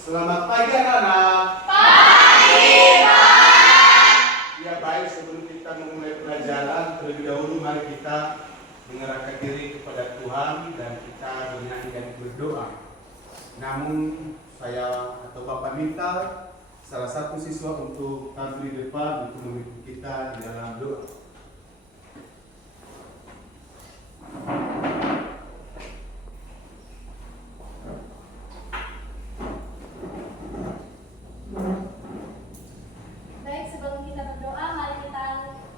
Selamat pagi anak-anak. Pagi, Pak. Ya baik, sebelum kita memulai pelajaran, terlebih dahulu mari kita menyerahkan diri kepada Tuhan dan kita bernyanyi dan berdoa. Namun saya atau Bapak minta salah satu siswa untuk tampil di depan untuk memimpin kita di dalam doa. Baik, sebelum kita berdoa, mari kita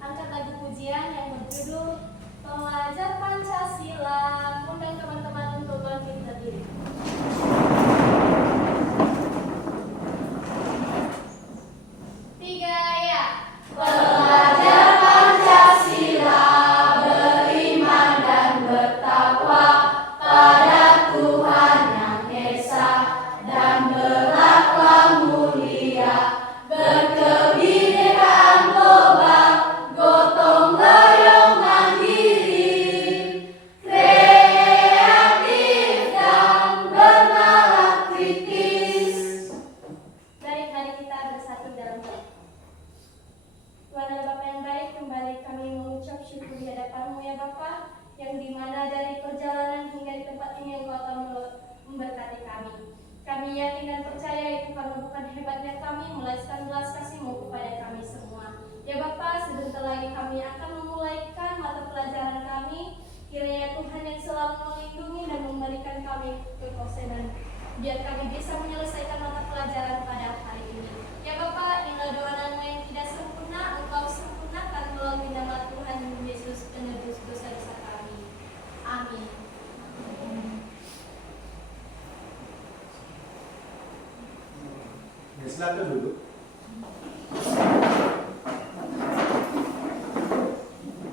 angkat lagu pujian yang berjudul Pelajar Pancasila. Undang teman-teman untuk bangkit berdiri. Tiga ya. Pelajar Pancasila beriman dan bertakwa pada Tuhan yang Esa dan berakhlak mulia, berkebinekaan global, gotong royong mandiri, kreatif dan bernalar kritis. Baik, mari kita bersatu dalam doa. Tuhan dan Bapa yang baik, kembali kami mengucap syukur di hadapan-Mu ya Bapa, yang dimana dari perjalanan hingga di tempat ini Engkau telah memberkati kami. Kami yakin dan percaya itu karena bukan hebatnya kami, melainkan belas kasih-Mu kepada kami semua. Ya Bapa, sebentar lagi kami akan memulaikan mata pelajaran kami. Kiranya Tuhan yang selalu melindungi dan memberikan kami kekuasaan, biar kami bisa menyelesaikan mata pelajaran pada hari ini. Ya Bapa, inilah doa dan yang tidak sempurna, Engkau sempurnakan melalui nama Tuhan Yesus penebus dosa-dosa kami. Amin. Ya, silakan duduk.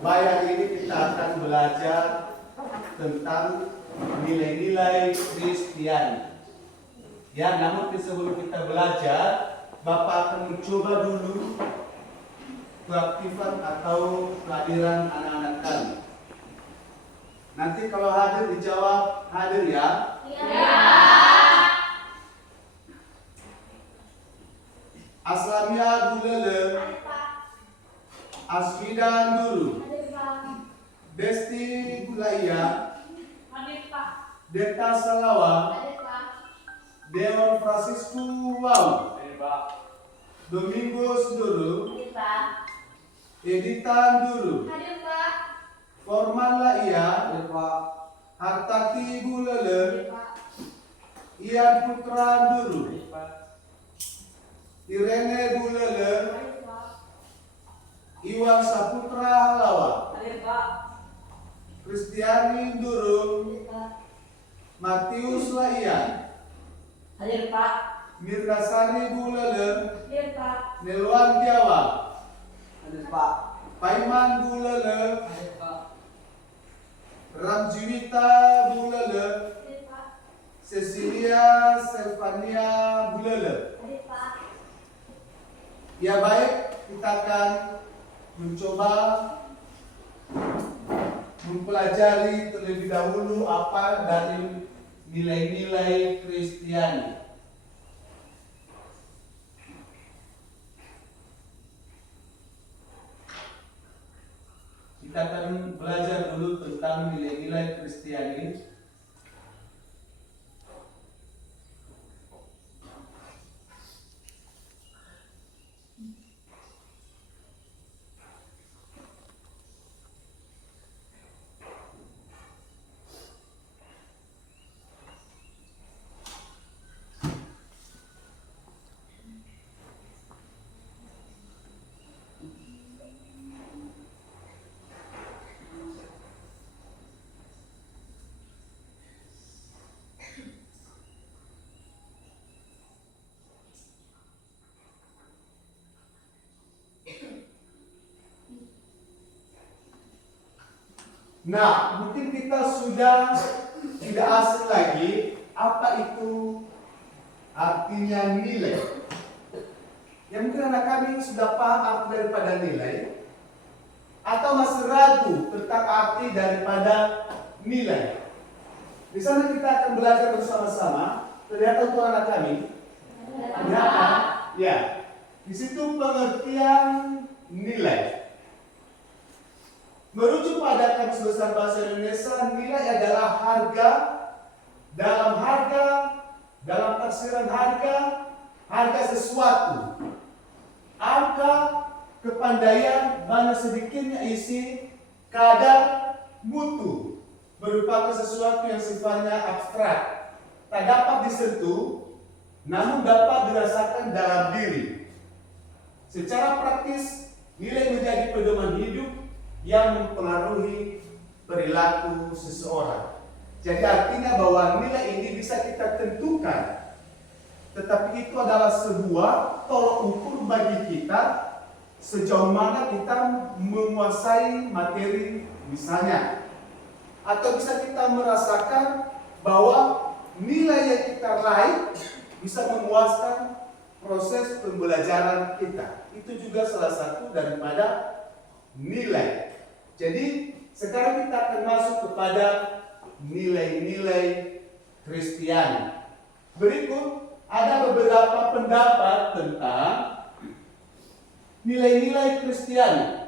Baik, hari ini kita akan belajar tentang nilai-nilai Kristiani. Ya, namun sebelum kita belajar, Bapak akan mencoba dulu keaktifan atau kehadiran anak-anak kami. Nanti kalau hadir dijawab hadir ya. Ya. Aslamia Bulele, Asfidan Duru, Hadir Pak. Desti Gulaya, Hadir Pak. Deta Salawa, Hadir Pak. Dewan Francisco Wow, Domingos Duru, Hadir Pak. Editan Duru, Hadir Pak. Forman Laia, Hartati Bulele, Hadir Pak. Ian Putra Duru, Irene Bulele, Hadir Pak. Iwan Saputra Halawa, Hadir Pak. Kristiani Duru, Hadir Pak. Matius Laia, Hadir Pak. Mirdasani Bulele, Hadir Pak. Nelwan Jawa, Hadir Pak. Paiman Bulele, Hadir Pak. Ramjiwita Bulele, Hadir Pak. Cecilia Selvania Bulele. Hadir Pak. Ya baik, kita akan mencoba mempelajari terlebih dahulu apa dari nilai-nilai Kristiani. Kita akan belajar dulu tentang nilai-nilai Kristiani. Nah, mungkin kita sudah tidak asing lagi apa itu artinya nilai. Ya mungkin anak kami sudah paham arti daripada nilai, atau masih ragu tentang arti daripada nilai. Di sana kita akan belajar bersama-sama. Terlihat untuk anak kami Ternyata, ya, di situ pengertian nilai. Merujuk pada kamus besar bahasa Indonesia, nilai adalah harga, dalam tafsiran harga sesuatu. Angka, kepandaian, mana sedikitnya isi, kadar, mutu, merupakan sesuatu yang sifatnya abstrak, tak dapat disentuh, namun dapat dirasakan dalam diri. Secara praktis, nilai menjadi pedoman hidup yang mempengaruhi perilaku seseorang. Jadi artinya bahwa nilai ini bisa kita tentukan, tetapi itu adalah sebuah tolok ukur bagi kita sejauh mana kita menguasai materi misalnya. Atau bisa kita merasakan bahwa nilai yang kita raih bisa memuaskan proses pembelajaran kita. Itu juga salah satu daripada nilai. Jadi sekarang kita akan masuk kepada nilai-nilai Kristiani. Berikut ada beberapa pendapat tentang nilai-nilai Kristiani.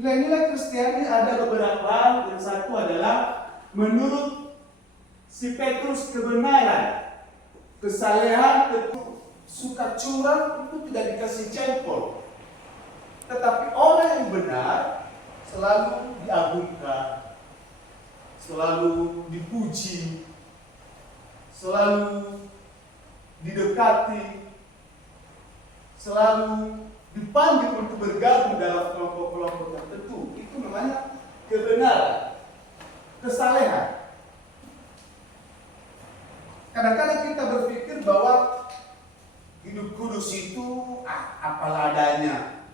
Nilai-nilai Kristiani ada beberapa. Yang satu adalah menurut si Petrus kebenaran, kesalehan, suka curang itu tidak dikasih jempol. Tetapi orang yang benar selalu diagungkan, selalu dipuji, selalu didekati, selalu dipanggil untuk bergabung dalam kelompok-kelompok tertentu. Itu namanya kebenaran, kesalehan. Kadang-kadang kita berpikir bahwa hidup kudus itu apalah adanya.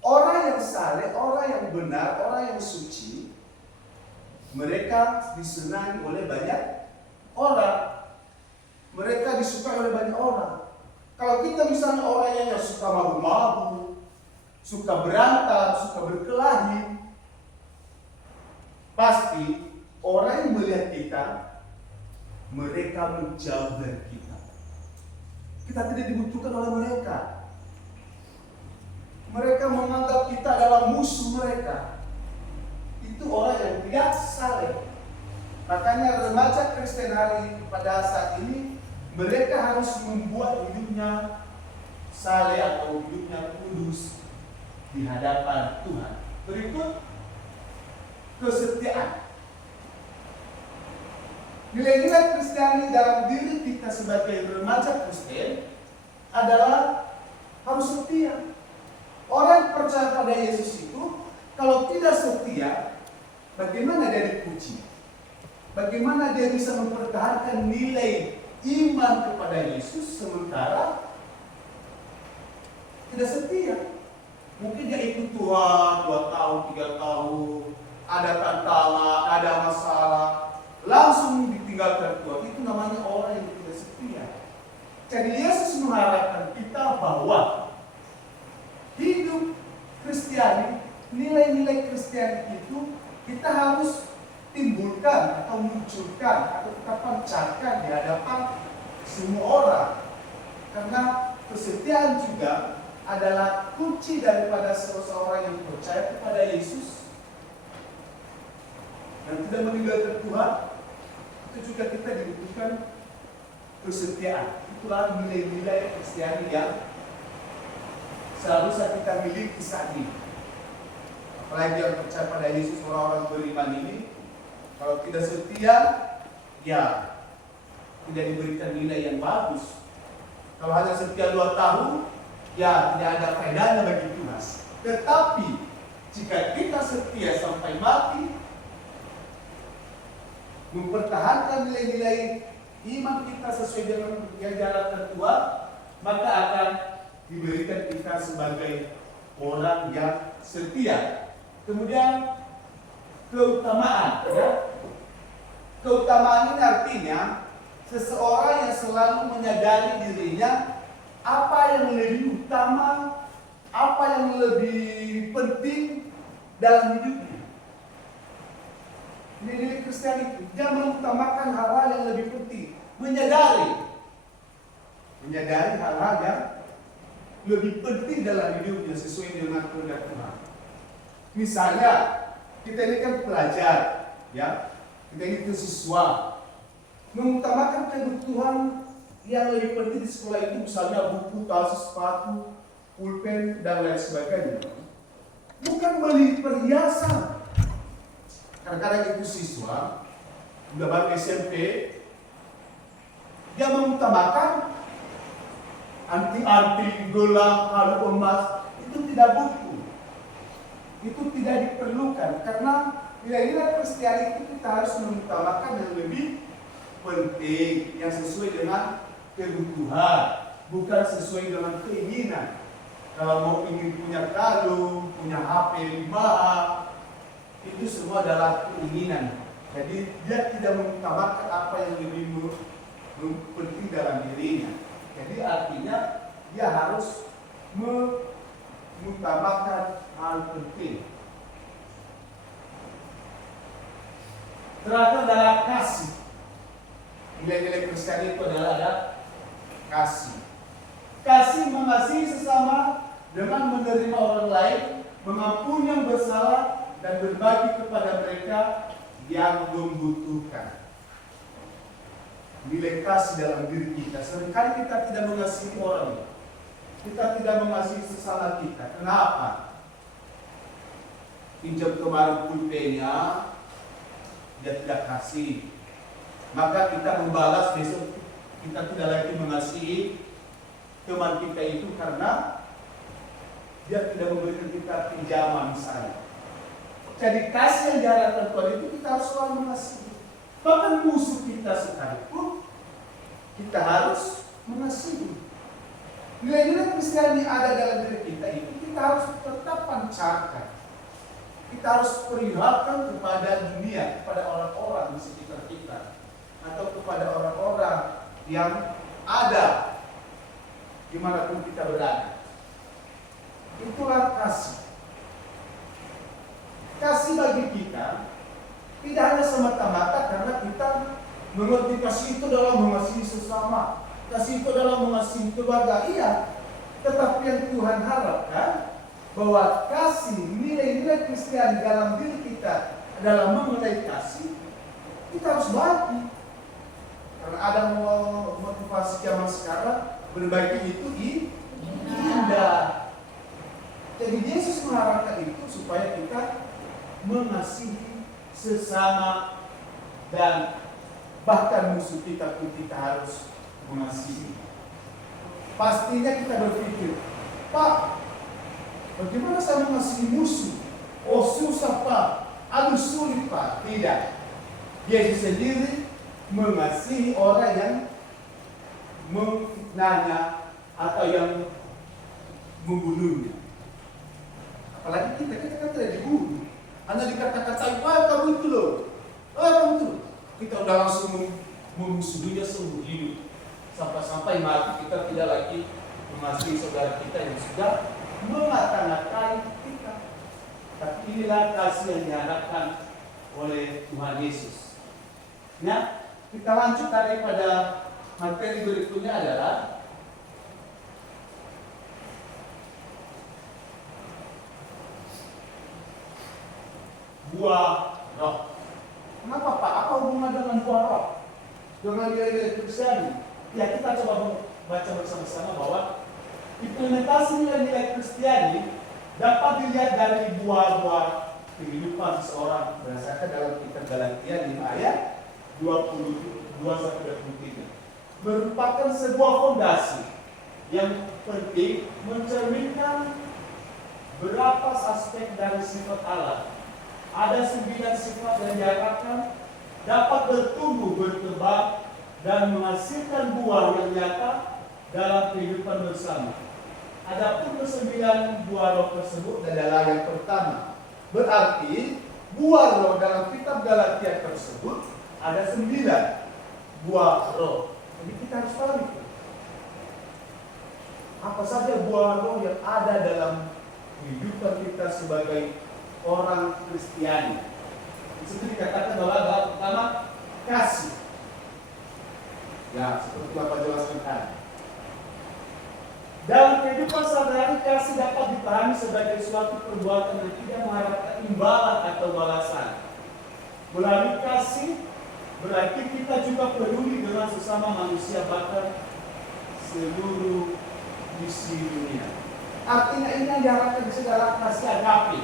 Orang yang saleh, orang yang benar, orang yang suci, mereka disenangi oleh banyak orang. Mereka disukai oleh banyak orang. Kalau kita misalnya orang yang suka mabu-mabu, suka berantem, suka berkelahi, pasti orang yang melihat kita, mereka menjauh dari kita. Kita tidak dibutuhkan oleh mereka. Mereka menganggap kita adalah musuh mereka. Itu orang yang tidak saleh. Makanya remaja Kristen hari pada saat ini, mereka harus membuat hidupnya saleh atau hidupnya kudus di hadapan Tuhan. Berikut kesetiaan. Nilai-nilai Kristiani dalam diri kita sebagai remaja Kristen adalah harus setia. Orang yang percaya pada Yesus itu, kalau tidak setia, bagaimana dia dipuji? Bagaimana dia bisa mempertahankan nilai iman kepada Yesus sementara tidak setia? Mungkin dia ikut Tuhan 2 tahun, 3 tahun, ada tantangan, ada masalah, langsung ditinggalkan Tuhan. Itu namanya orang yang tidak setia. Jadi Yesus mengharapkan kita bahwa hidup Kristiani, nilai-nilai Kristiani itu kita harus timbulkan atau munculkan atau kita pancarkan di hadapan semua orang. Karena kesetiaan juga adalah kunci daripada seseorang yang percaya kepada Yesus dan tidak meninggalkan Tuhan. Itu juga kita dibutuhkan kesetiaan. Itulah nilai-nilai Kristiani yang seharusnya kita miliki saat ini. Apalagi yang percaya pada Yesus, orang-orang beriman ini, kalau tidak setia, ya tidak diberikan nilai yang bagus. Kalau hanya setia 2 tahun, ya tidak ada faedahnya bagi Tuhan. Tetapi jika kita setia sampai mati, mempertahankan nilai-nilai iman kita sesuai dengan yang diharapkan Tuhan, maka akan diberikan kita sebagai orang yang setia. Kemudian keutamaan, ya. Keutamaan ini artinya seseorang yang selalu menyadari dirinya apa yang lebih utama, apa yang lebih penting dalam hidupnya. Nilai Kristen itu dia mengutamakan hal-hal yang lebih penting, menyadari hal-hal yang lebih penting dalam hidupnya sesuai dengan kehendak Tuhan. Misalnya kita ini kan pelajar, ya, kita ini siswa, mengutamakan kebutuhan yang lebih penting di sekolah itu misalnya buku, tas, sepatu, pulpen dan lain sebagainya. Bukan beli perhiasan. Kadang-kadang itu siswa udah balik SMP, dia mengutamakan anting-anting, gelang, kalung emas, itu tidak butuh. Itu tidak diperlukan karena nilai-nilai Kristen itu kita harus mengutamakan yang lebih penting, yang sesuai dengan kebutuhan, bukan sesuai dengan keinginan. Kalau mau ingin punya kalung, punya HP 5, itu semua adalah keinginan. Jadi dia tidak mengutamakan apa yang lebih penting dalam dirinya. Jadi artinya dia harus mengutamakan hal penting. Terakhir adalah kasih. Nilai-nilai Kristen itu adalah ada kasih. Kasih mengasihi sesama dengan menerima orang lain, mengampuni yang bersalah, dan berbagi kepada mereka yang membutuhkan. Nilai kasih dalam diri kita. Seringkali kita tidak mengasihi orang, kita tidak mengasihi sesama kita. Kenapa? Pinjam kemarin pulpennya, dia tidak kasih. Maka kita membalas besok, kita tidak lagi mengasihi teman kita itu karena dia tidak memberikan kita pinjaman misalnya. Jadi kasih yang diharapkan Tuhan itu kita harus selalu mengasihi. Bahkan musuh kita sekalipun kita harus mengasihi. Nilai-nilai Kristen yang ada dalam diri kita itu kita harus tetap pancarkan. Kita harus perlihatkan kepada dunia, kepada orang-orang di sekitar kita, atau kepada orang-orang yang ada dimanapun kita berada. Itulah kasih. Kasih bagi kita tidak hanya semata-mata karena kita mengerti kasih itu adalah mengasihi sesama, kasih itu adalah mengasihi keluarga, iya. Tetapi yang Tuhan harapkan bahwa kasih, nilai-nilai Kristen dalam diri kita adalah mengenai kasih, kita harus bagi. Karena ada motivasi zaman sekarang berbagi itu indah. Jadi Yesus mengharapkan itu supaya kita mengasihi sesama dan bahkan musuh kita pun kita harus mengasihi. Pastinya kita berpikir, Pak, bagaimana saya mengasihi musuh? Oh susah Pak, aduh sulit Pak. Tidak. Yesus sendiri mengasihi orang yang memfitnahnya atau yang membunuhnya. Apalagi kita kan tidak dibunuh. Hanya dikata-katain, kamu itu loh, kamu itu. Kita udah langsung memusuhinya seumur hidup. Sampai-sampai mati kita tidak lagi mengasihi saudara kita yang sudah mengata-ngatai kita. Tapi inilah kasih yang diharapkan oleh Tuhan Yesus. Nah, kita lanjut daripada materi berikutnya adalah buah roh. Kenapa Pak? Apa hubungan dengan buah roh? Dengan nilai-nilai Kristen? Ya kita coba baca bersama-sama bahwa implementasi nilai-nilai Kristen dapat dilihat dari buah-buah kehidupan seseorang berdasarkan dalam kitab Galatia 5 ayat 22-23. Merupakan sebuah fondasi yang penting mencerminkan berapa aspek dari sifat Allah. Ada 9 sifat yang diharapkan dapat bertumbuh, berkembang, dan menghasilkan buah yang nyata dalam kehidupan bersama. Adapun ke-9 buah roh tersebut adalah yang pertama. Berarti buah roh dalam kitab Galatia tersebut ada 9 buah roh. Jadi kita harus tahu itu. Apa saja buah roh yang ada dalam kehidupan kita sebagai orang Kristiani. Itu dikatakan bahwa bab pertama kasih. Ya, seperti Bapak jelaskan tadi. Dalam kehidupan sehari-hari, kasih dapat dipahami sebagai suatu perbuatan yang tidak mengharapkan imbalan atau balasan. Melalui kasih, berarti kita juga peduli dengan sesama manusia bahkan seluruh isi dunia. Artinya ini yang diharapkan di segala kasih agape.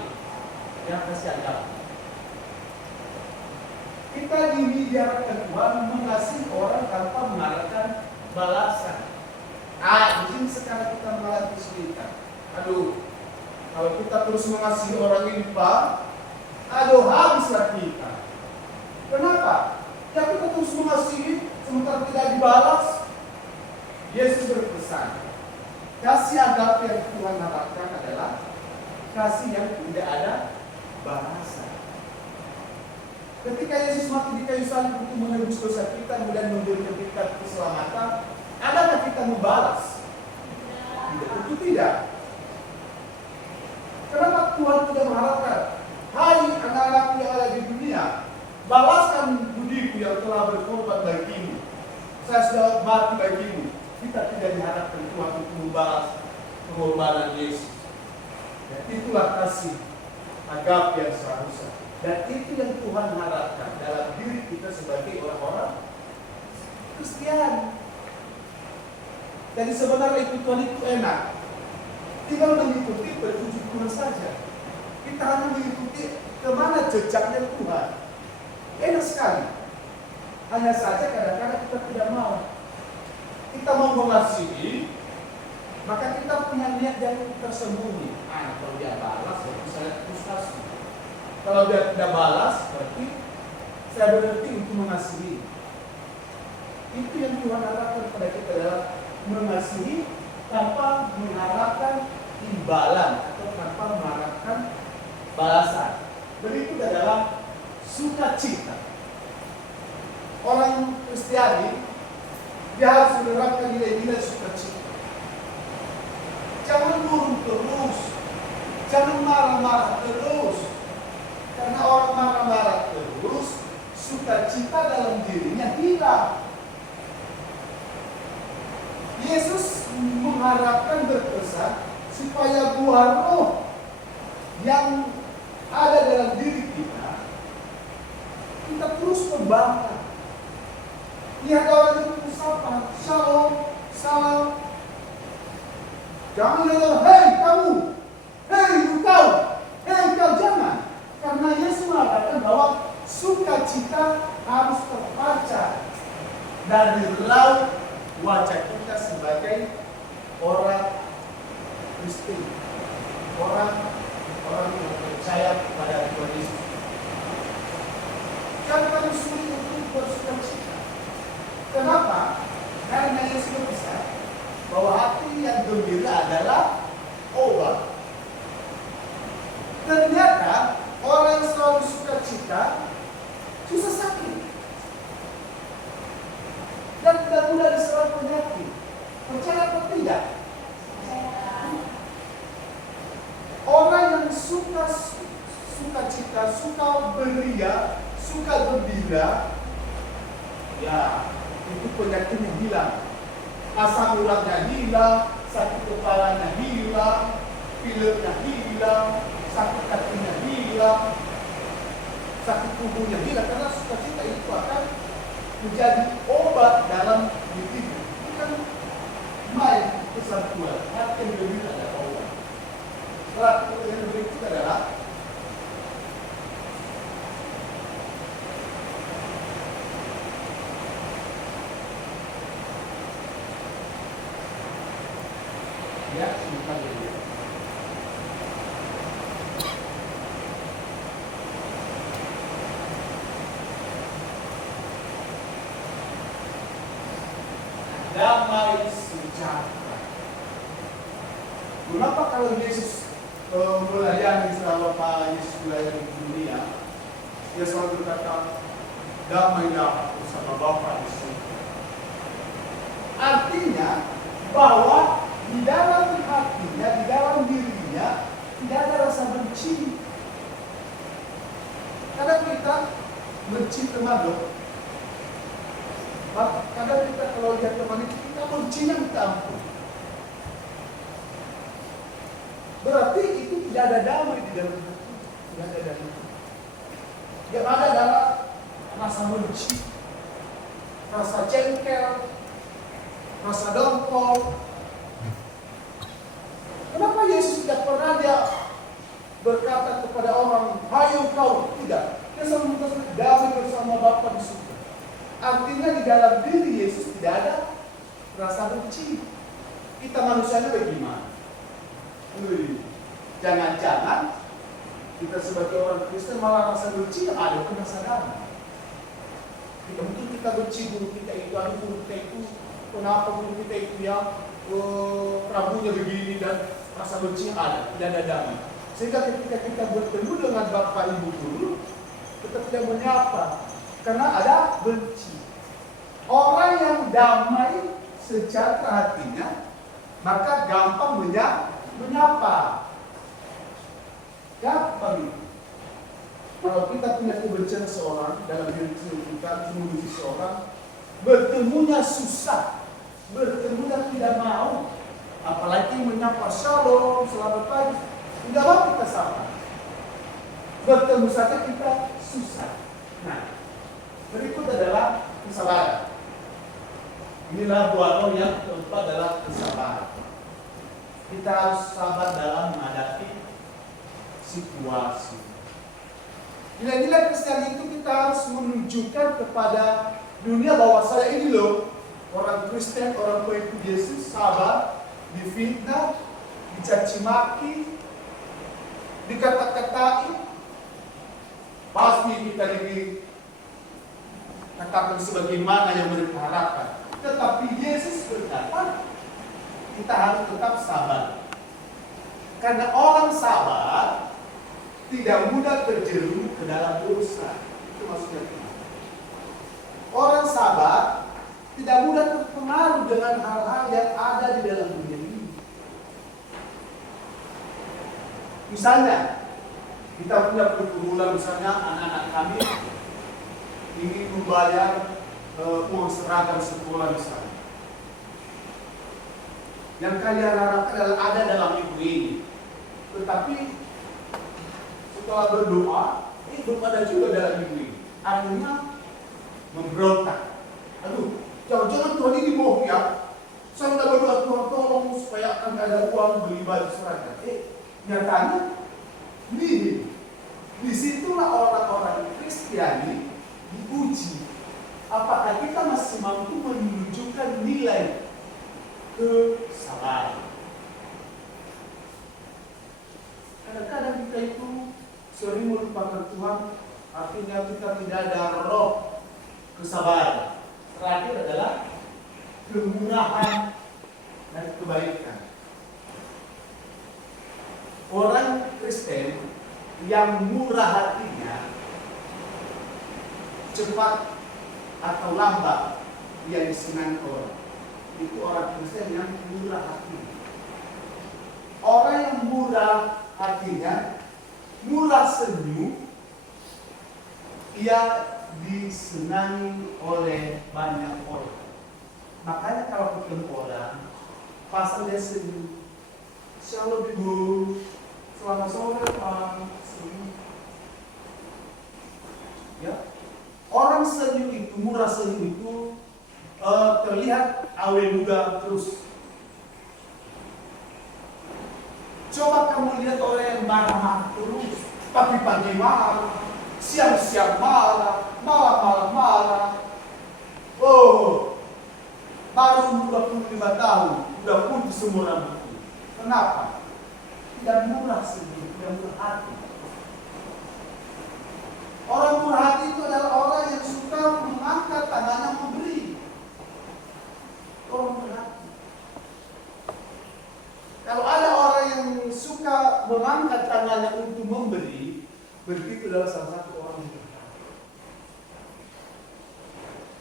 Yang kasih agape. Kita ini diharapkan Tuhan mengasihi orang tanpa mengharapkan balasan. Di sini sekarang kita mengalami kesulitan. Kalau kita terus mengasihi orang ini, Pak, habislah kita. Kenapa? Ya kita terus mengasihi sementara tidak dibalas. Yesus berpesan, kasih agape yang Tuhan harapkan adalah kasih yang tidak ada balasan. Ketika Yesus mati di kayu salib untuk menebus dosa kita dan memberikan kita keselamatan, adakah kita membalas? Tidak, tentu tidak. Kenapa Tuhan tidak mengharapkan, hai anak-anakku yang ada di dunia, balaskan budiku yang telah berkorban bagimu. Saya sudah mati bagimu. Kita tidak diharapkan Tuhan untuk membalas pengorbanan Yesus. Dan itulah kasih agape yang seharusnya. Dan itu yang Tuhan harapkan dalam diri kita sebagai orang-orang Kristian. Jadi sebenarnya itu Tuhan itu enak. Tinggal mengikuti petunjuk Tuhan saja. Kita hanya mengikuti kemana jejaknya Tuhan. Enak sekali. Hanya saja kadang-kadang kita tidak mau. Kita mau mengasihi, maka kita punya niat yang tersembunyi. Kalau dia balas, berarti saya frustasi. Kalau dia tidak balas, berarti saya berhenti untuk mengasihi. Itu yang Tuhan harapkan pada kita adalah mengasihi tanpa mengharapkan imbalan atau tanpa mengharapkan balasan. Berikut adalah sukacita. Orang Kristiani dia harus menerapkan nilai-nilai sukacita. Jangan murung terus, jangan marah-marah terus. Karena orang marah-marah terus, sukacita dalam dirinya hilang. Yesus mengharapkan berpesan supaya buah roh yang ada dalam diri kita terus kembangkan. Lihat orang itu sapa, shalom, salam. Jangan ada, hei kamu, hei engkau, jangan. Karena Yesus mengatakan bahwa sukacita harus terpancar dari raut wajah kita sebagai orang Kristen, orang yang percaya kepada Tuhan Yesus. Jangan kami sulit untuk bersukacita. Kenapa? Karena Yesus berpesan bahwa hati yang gembira adalah obat. Ternyata orang yang selalu sukacita susah sakit dan tidak mudah diserang penyakit. Percaya atau tidak? Orang yang suka sukacita, suka beria, suka gembira, ya itu penyakitnya hilang. Asam uratnya hilang, sakit kepalanya hilang, pileknya hilang, sakit kakinya hilang, sakit tubuhnya hilang. Karena sukacita itu akan menjadi obat dalam diri. Bukan main pesan Tuhan. Hati yang gembira adalah obat. Setelah yang berikut adalah ya, simpan dulu. Damai sejahtera. Kenapa kalau Yesus melayani selama Pak Yesus melayani di dunia, dia selalu berkata, damailah bersama Bapa di surga. Artinya bahwa di dalam hatinya, di dalam dirinya tidak ada rasa benci. Kadang kita kita benci teman loh. Kadang kita kalau lihat teman itu kita bencinya minta ampun. Berarti itu tidak ada damai di dalam hati. Tidak ada damai. Yang ada adalah rasa benci, rasa jengkel, rasa dongkol. Kenapa Yesus tidak pernah dia berkata kepada orang, "Hayo kau"? Tidak. Dia selalu mengatakan damai bersama Bapa di surga. Artinya di dalam diri Yesus tidak ada rasa benci. Kita manusianya bagaimana? Jangan-jangan kita sebagai orang Kristen malah rasa benci yang ada pun rasa damai. Tidak mungkin kita benci guru kita itu, guru kita itu, kenapa guru kita itu ya rambutnya begini dan rasa benci ada, tidak ada damai. Sehingga ketika kita bertemu dengan Bapak Ibu guru, kita tidak menyapa karena ada benci. Orang yang damai sejahtera hatinya, maka gampang menyapa. Gampang. Kalau kita punya kebencian seorang dalam diri kita, menuju seseorang, bertemunya susah, bertemunya tidak mau, apalagi menyapa shalom, selamat pagi, tidak mau kita sapa. Bertemu saja kita susah. Nah, berikut adalah kesabaran. Inilah buah roh yang keempat adalah kesabaran. Kita harus sabar dalam menghadapi situasi. Nilai-nilai Kristen itu kita harus menunjukkan kepada dunia bahwa saya ini loh orang Kristen, orang pengikut Yesus, sabar, difitnah, dicaci maki, dikata-katai, pasti kita dikatakan sebagaimana yang mereka harapkan. Tetapi Yesus berkata, kita harus tetap sabar. Karena orang sabar tidak mudah terjerumus ke dalam dosa. Itu maksudnya. Orang sabar tidak mudah terpengaruh dengan hal-hal yang ada di dalam dunia ini. Misalnya, kita punya pergumulan, misalnya anak-anak kami ingin membayar uang seragam sekolah misalnya. Yang kalian harapkan adalah ada dalam minggu ini. Tetapi setelah berdoa, belum ada juga dalam minggu ini. Akhirnya memberontak. Aduh, jangan-jangan Tuhan ini bohong ya. Saya sudah berdoa, Tuhan tolong supaya akan ada uang beli baju seragam. Nyatanya, disitulah orang-orang Kristiani diuji. Apakah kita masih mampu menunjukkan nilai kesabaran? Kadang-kadang kita itu sering melupakan Tuhan, artinya kita tidak ada roh kesabaran. Terakhir adalah kemurahan dan kebaikan. Orang Kristen yang murah hatinya, cepat atau lambat dia disenangi orang. Itu orang Kristen yang murah hati. Orang yang murah hatinya, murah senyum, ia disenangi oleh banyak orang. Makanya kalau ketemu orang, pasal dia senyum, shalom ibu, selamat sore pak, senyum. Ya, orang senyum itu, murah senyum itu terlihat awet muda terus. Coba kamu lihat orang yang marah-marah terus, pagi-pagi marah, siang-siang marah, malam-malam marah. Oh, baru 25 tahun, udah putih semua rambutnya. Kenapa? Tidak murah senyum, tidak murah hati. Orang murah hati itu adalah orang yang suka mengangkat tangannya memberi. Orang murah hati. Kalau ada orang yang suka mengangkat tangannya untuk memberi, berarti itu adalah salah satu orang yang murah hati.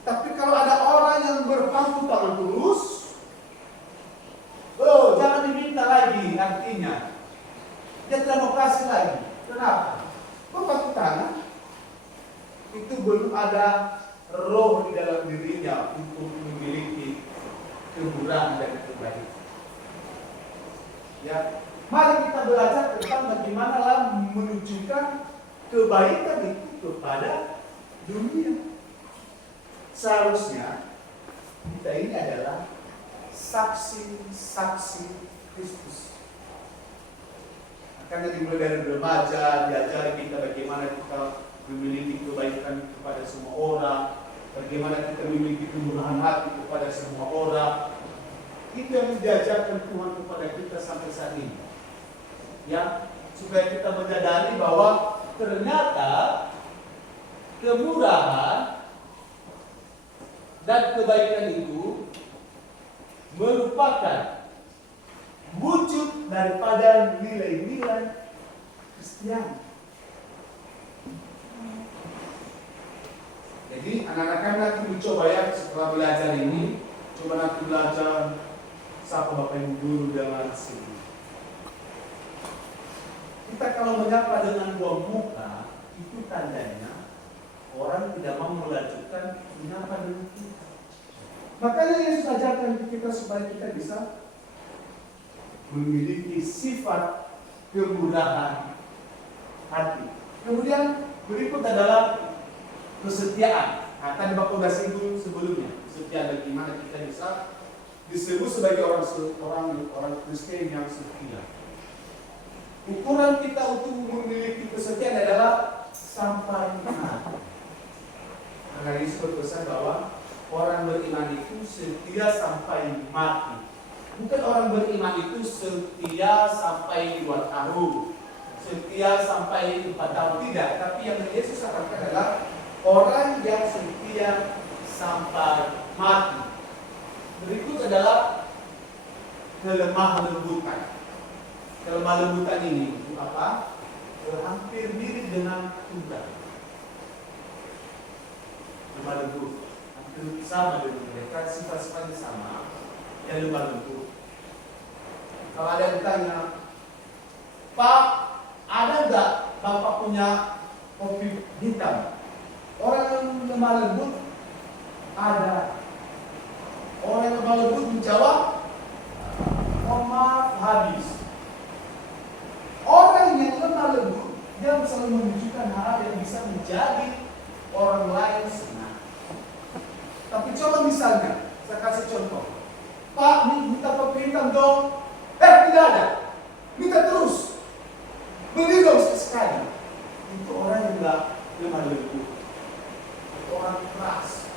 Tapi kalau ada orang yang berpangku tangan terus, jangan diminta lagi artinya. Dia tidak mau kasih lagi. Kenapa? Berpangku tangan. itu belum ada roh di dalam dirinya untuk memiliki kemurahan dan kebaikan. Ya, mari kita belajar tentang bagaimana menunjukkan kebaikan itu kepada dunia. Seharusnya kita ini adalah saksi-saksi Kristus. Makanya dimulai dari remaja, diajari kita bagaimana kita memiliki kebaikan kepada semua orang, bagaimana kita memiliki kemurahan hati kepada semua orang. Itu yang diajarkan Tuhan kepada kita sampai saat ini. Ya, supaya kita menyadari bahwa ternyata kemurahan dan kebaikan itu merupakan wujud daripada nilai-nilai Kristiani. Jadi anak-anak kami nanti mencoba ya, setelah belajar ini, coba nanti belajar sapa Bapak Ibu Guru dengan sini. Kita kalau menyapa dengan buah muka, itu tandanya orang tidak mau melanjutkan menyapa dengan kita. Makanya Yesus ajarkan kita supaya kita bisa memiliki sifat kemurahan hati. Kemudian berikut adalah kesetiaan. Nah, tadi Bapak sudah singgung sebelumnya, kesetiaan bagaimana kita bisa disebut sebagai orang Kristen yang setia. Ukuran kita untuk memiliki kesetiaan adalah sampai mati. Karena Yesus berpesan bahwa orang beriman itu setia sampai mati. Bukan orang beriman itu setia sampai 2 tahun, setia sampai 4 tahun, tidak. Tapi yang Yesus katakan adalah orang yang setia sampai mati. Berikut adalah kelemah lembutan. Kelemah lembutan ini itu apa? Hampir mirip dengan Tuhan. Lemah lembut, hampir sama dengan mereka, sifat-sifatnya sama. Yang lemah lembut. Kalau ada yang tanya, Pak, ada nggak Bapak punya kopi hitam? Orang yang lemah lembut ada. Orang yang lemah lembut menjawab, oh maaf, habis. Orang yang lemah lembut, dia selalu menunjukkan hal yang bisa menjadi orang lain senang. Tapi coba misalnya, saya kasih contoh. Pak, minta kopi hitam dong. Tidak ada. Minta terus. Beli dong sekali. Itu orang yang enggak lemah lembut. Itu orang keras.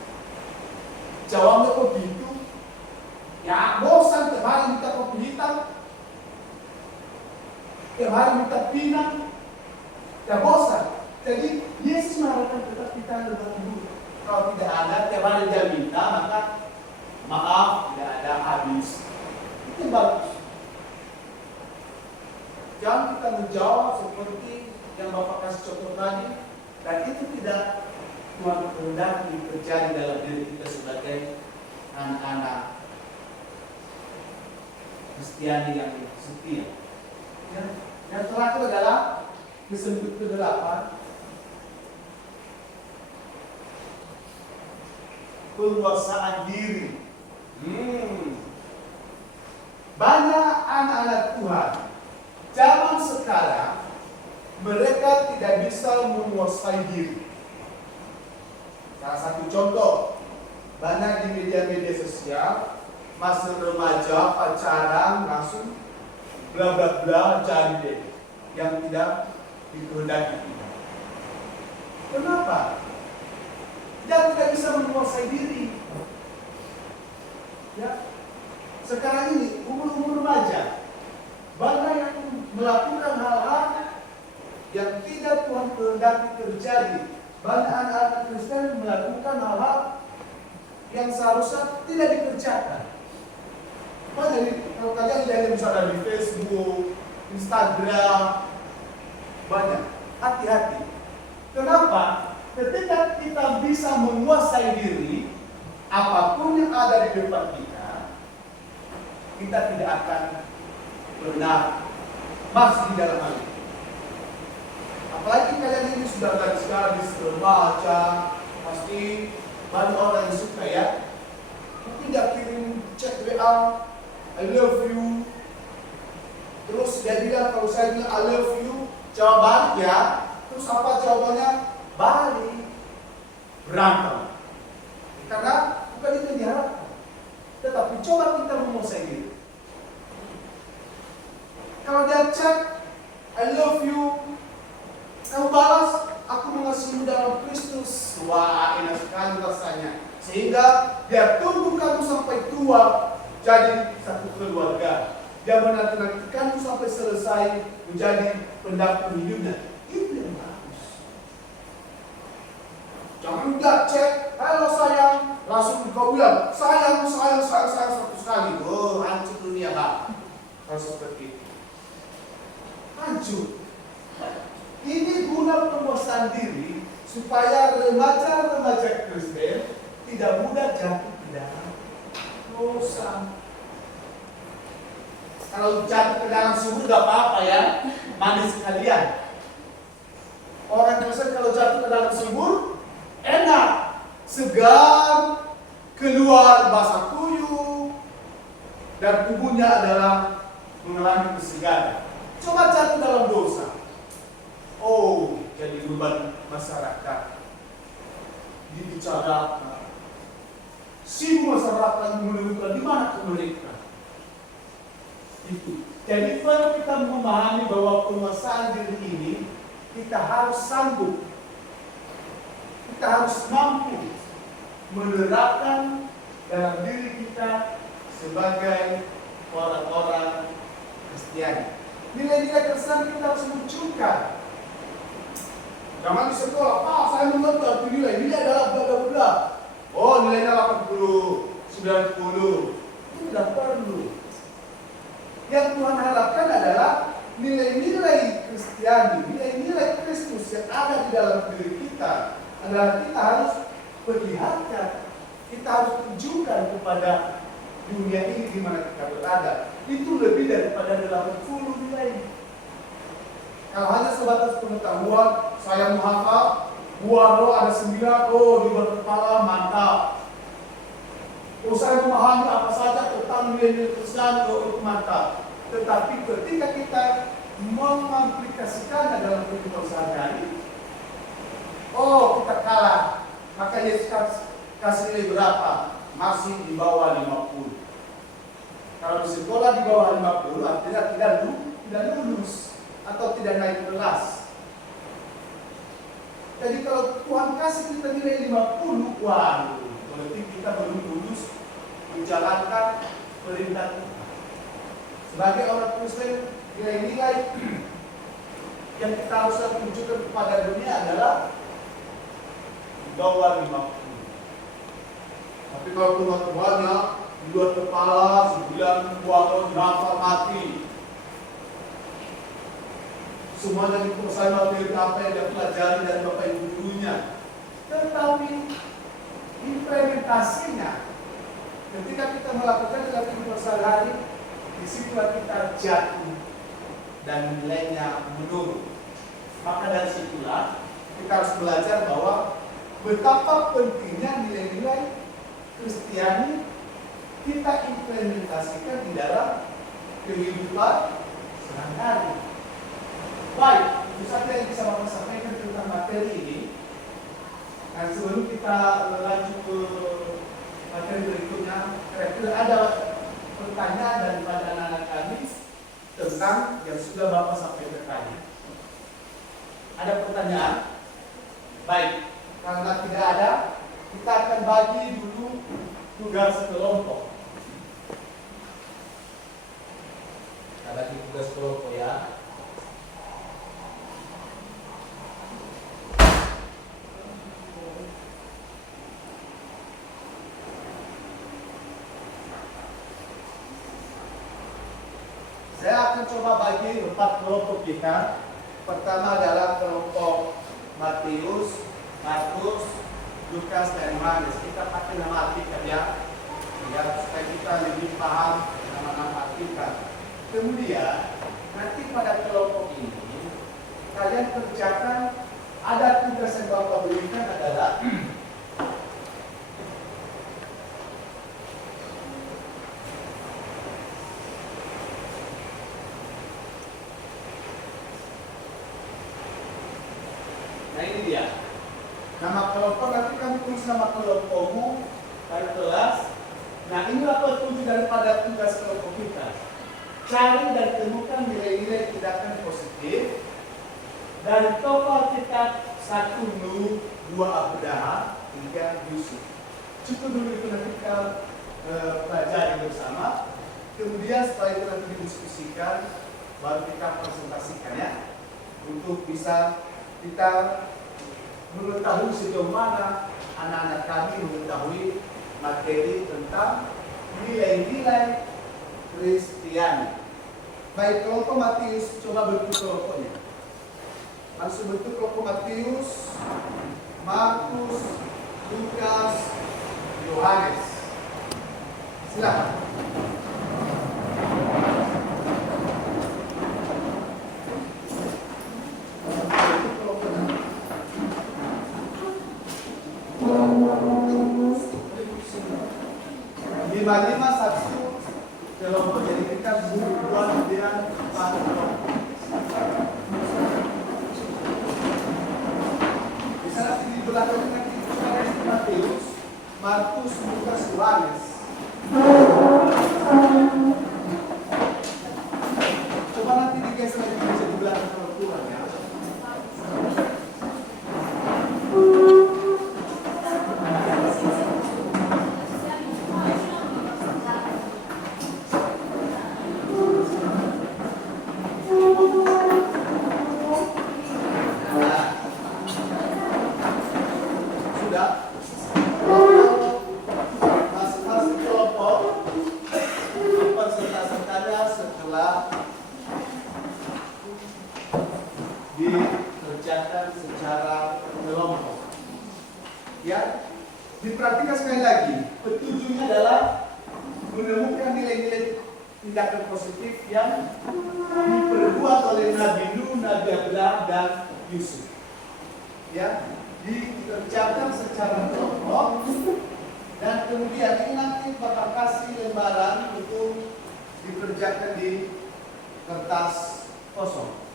Jawabnya kok gitu? Ya bosan, tiap hari minta kopi hitam. Tiap hari minta pinang. Ya bosan. Jadi Yesus mengharapkan tetap kita lemah lembut. Kalau tidak ada, tiap hari dia minta, maka maaf, tidak ada, habis. Itu bagus. Jangan kita menjawab seperti yang Bapak kasih contoh tadi, dan itu tidak Tuhan kehendaki terjadi dalam diri kita sebagai anak-anak Kristiani yang setia. Ya. Yang terakhir adalah kesempit ke-8, penguasaan diri. Banyak anak-anak Tuhan zaman sekarang mereka tidak bisa menguasai diri. Salah satu contoh, banyak di media-media sosial, masih remaja pacaran langsung bla bla bla jadi yang tidak dikehendaki kita. Kenapa? Dia tidak bisa menguasai diri. Ya, sekarang ini umur-umur remaja banyak yang melakukan hal-hal yang tidak Tuhan kehendaki terjadi. Banyak anak-anak Kristen melakukan hal-hal yang seharusnya tidak dikerjakan. Jadi kalau kalian lihat misalnya di Facebook, Instagram, banyak. Hati-hati. Kenapa? Ketika kita bisa menguasai diri, apapun yang ada di depan kita tidak akan pernah masuk di dalam hal itu. Apalagi kalian ini sudah gadis-gadis remaja, pasti banyak orang yang suka ya. Tapi dia kirim chat WA, I love you. Terus dia bilang, kalau saya bilang I love you, jawab balik ya. Terus apa jawabannya? Balik. Berantem. Karena bukan itu yang diharapkan. Tetapi coba kita menguasai diri. Kalau dia chat, I love you, kamu balas, aku mengasihimu dalam Kristus. Wah, enak sekali rasanya. Sehingga dia tunggu kamu sampai tua, jadi satu keluarga. Dia menanti-nanti kamu sampai selesai menjadi pendamping hidupnya. Itu yang bagus. Jangan enggak cek, halo sayang, langsung kau bilang, sayang satu sekali. Oh, hancur dunia bang. Kalau seperti itu, hancur. Ini guna penguasaan diri supaya remaja-remaja Kristen tidak mudah jatuh ke dalam dosa. Kalau jatuh ke dalam sumur gak apa-apa ya, mandi sekalian. Orang Kristen kalau jatuh ke dalam sumur enak, segar, keluar basah kuyup, dan tubuhnya adalah mengalami kesegaran. Coba jatuh dalam dosa, oh jadi beban masyarakat, dibicarakan, sibuk masyarakat menentukan di mana ke mereka. Itu. Jadi kalau kita memahami bahwa penguasaan diri ini, kita harus sanggup, kita harus mampu menerapkan dalam diri kita sebagai orang-orang Kristiani. Nilai-nilai Kristen kita harus munculkan. Jangan di sekolah, Pak, saya mengerti nilai adalah bla-bla-bla. Oh, nilainya 80, 90. Itu tidak perlu. Yang Tuhan harapkan adalah nilai-nilai Kristiani, nilai-nilai Kristus yang ada di dalam diri kita. Adalah kita harus perlihatkan, kita harus tunjukkan kepada dunia ini di mana kita berada. Itu lebih daripada 80 nilai. Kalau hanya sebatas pengetahuan, saya menghafal, buah roh ada 9, oh di luar kepala mantap. Oh saya memahami apa saja tentang nilai-nilai Kristen, oh itu mantap. Tetapi ketika kita mengaplikasikannya dalam kehidupan sehari-hari, oh kita kalah. Maka Yesus kasih nilai berapa? Masih di bawah 50. Kalau di sekolah di bawah 50 artinya tidak lulus atau tidak naik kelas. Jadi kalau Tuhan kasih kita nilai 50, waduh, berarti kita belum lulus menjalankan perintah Tuhan. Sebagai orang Kristen, nilai-nilai yang kita harus tunjukkan kepada dunia adalah di bawah 50. Tapi kalau pengetahuannya di luar kepala, sebulan buah dihafal mati. Semuanya dikuasai materi apa yang dia pelajari dari bapak ibu gurunya. Tetapi implementasinya, ketika kita melakukan dalam kehidupan sehari-hari, disitulah kita jatuh dan nilainya menurun. Maka dari situlah kita harus belajar bahwa betapa pentingnya nilai-nilai Kristiani kita implementasikan di dalam kehidupan sehari-hari. Baik, itu saja yang bisa Bapak sampaikan tentang materi ini. Dan sebelum kita lanjut ke materi berikutnya, kira-kira ada pertanyaan daripada anak-anak kami tentang yang sudah Bapak sampaikan tadi. Ada pertanyaan? Baik, karena tidak ada, kita akan bagi dulu tugas kelompok. Kita bagi tugas kelompok ya. Saya akan coba bagi 4 kelompok kita. Pertama adalah kelompok Matius, Markus, Lukas, dan Yohanes. Kita pakai nama Alkitab ya, supaya kita lebih paham nama-nama Alkitab. Kemudian nanti pada kelompok ini kalian kerjakan ada tugas yang Bapak berikan adalah nah ini dia. Nama kelompok nanti kami tulis nama kelompokmu dari kelas. Nah inilah petunjuk daripada tugas kelompok kita. Cari dan temukan nilai-nilai tindakan positif dari tokoh kitab 1 Nuh, 2 Abraha, 3 Yusuf. Cukup dulu itu nanti kita pelajari bersama. Kemudian setelah itu nanti didiskusikan, baru kita presentasikan ya, untuk bisa kita mengetahui sejauh mana anak-anak kami mengetahui materi tentang nilai-nilai Kristiani. Baik, kelompok Matius, coba bentuk kelompoknya. Langsung bentuk kelompok Matius, Markus, Lukas, Yohanes. Silakan. Lima satu kelompok, jadi kita buat dengan 4 kelompok. Bisa nanti di belakang nanti kita Matius, Markus, Lukas, Yohanes. Coba nanti digeser lagi bisa di belakang kalau kurang ya. Dikerjakan secara kelompok. Ya, diperhatikan sekali lagi. Petunjuknya adalah menemukan nilai-nilai tindakan positif yang diperbuat oleh Nabi Nuh, Nabi Abraham, dan Yusuf. Ya, dikerjakan secara kelompok. Dan kemudian ini nanti bakal kasih lembaran untuk dikerjakan di kertas kosong.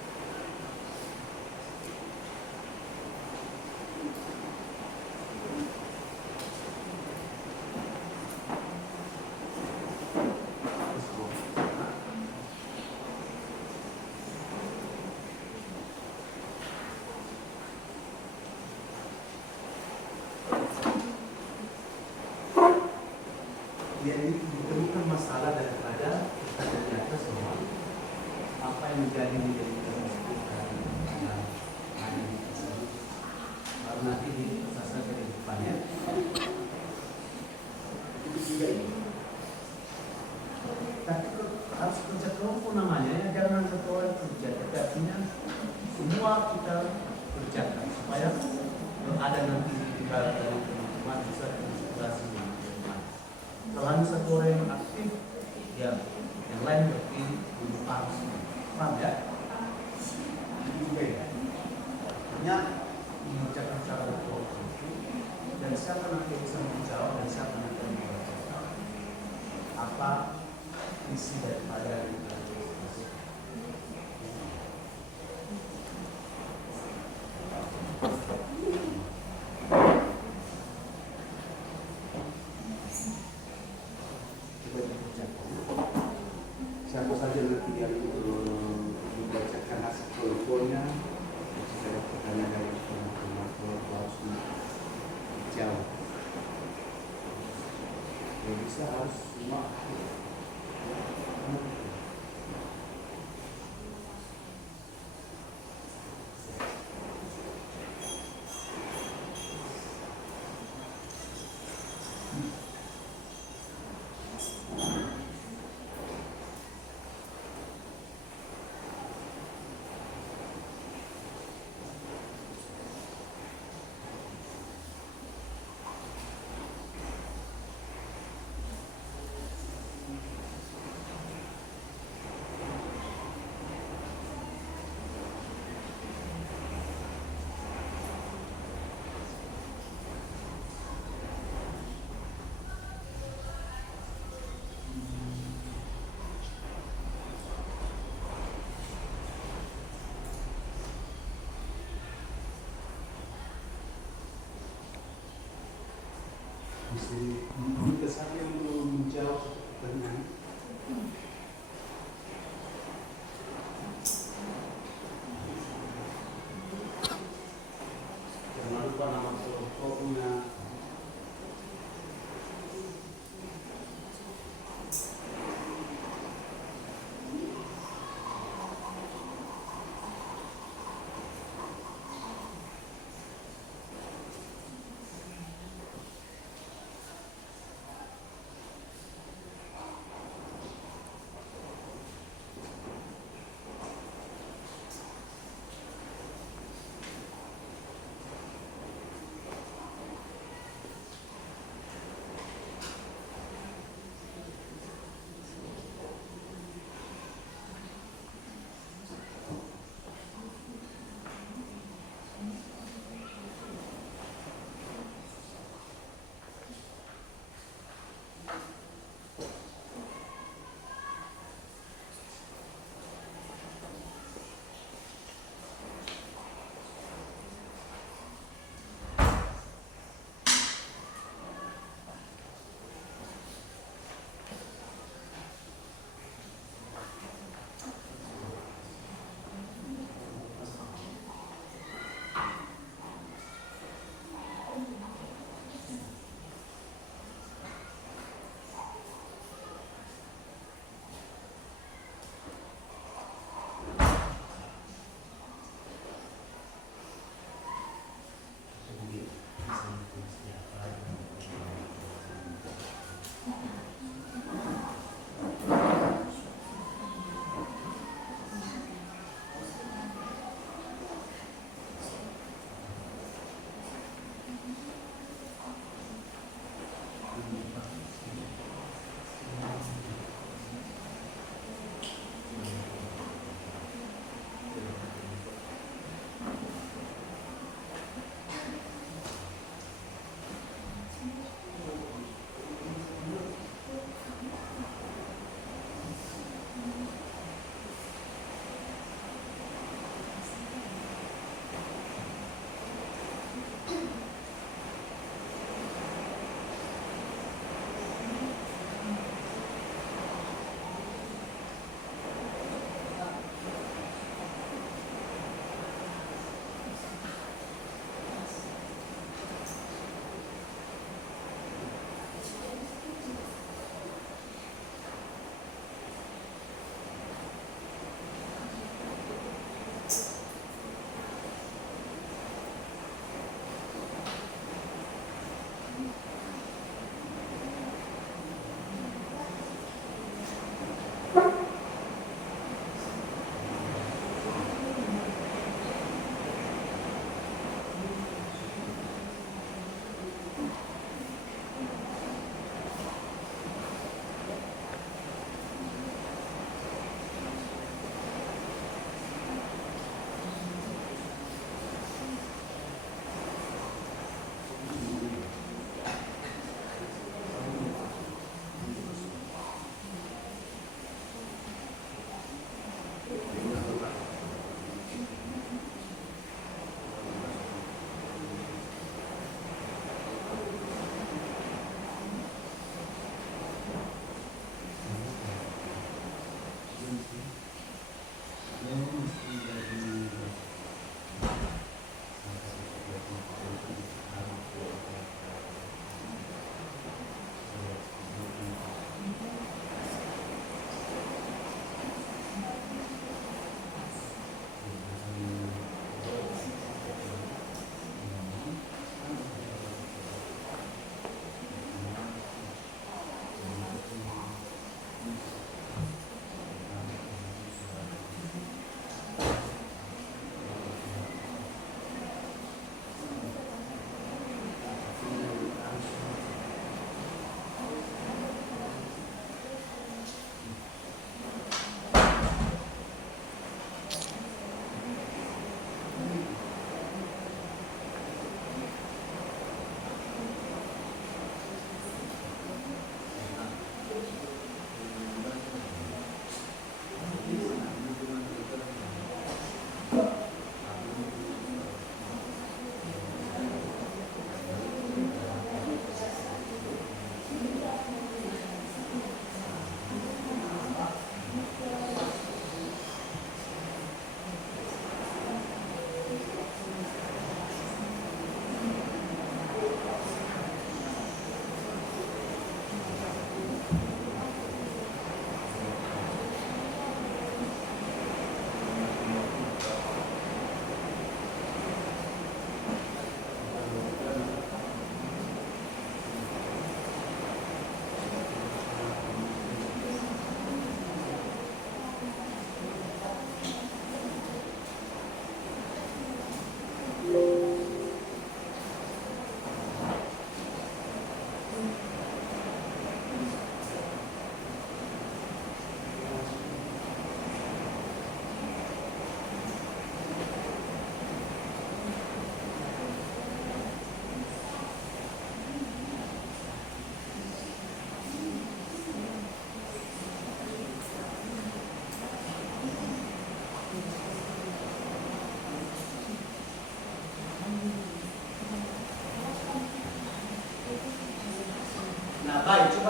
Ya, ini ditemukan masalah daripada kita dari atas bahwa apa yang menjadi baru nanti diselesaikan ke depannya. Itu juga ini. Tapi harus kerja kelompok namanya ya, jangan satu orang kerja, tapi artinya semua kita kerjakan supaya ada nanti di bawah dari teman-teman bisa terinspirasi. Kalau hanya satu orang yang aktif, ya yang lain berarti belum harus. Paham ya? Oke. Hanya mengerjakan secara berkelompok. Dan siapa nanti bisa menjawab dan siapa nanti menjawab apa isi daripada siapa saja nanti yang membacakan hasil kelompoknya, saya pertanyaan dari teman-teman kelompok harus dijawab. Yang bisa harus semua.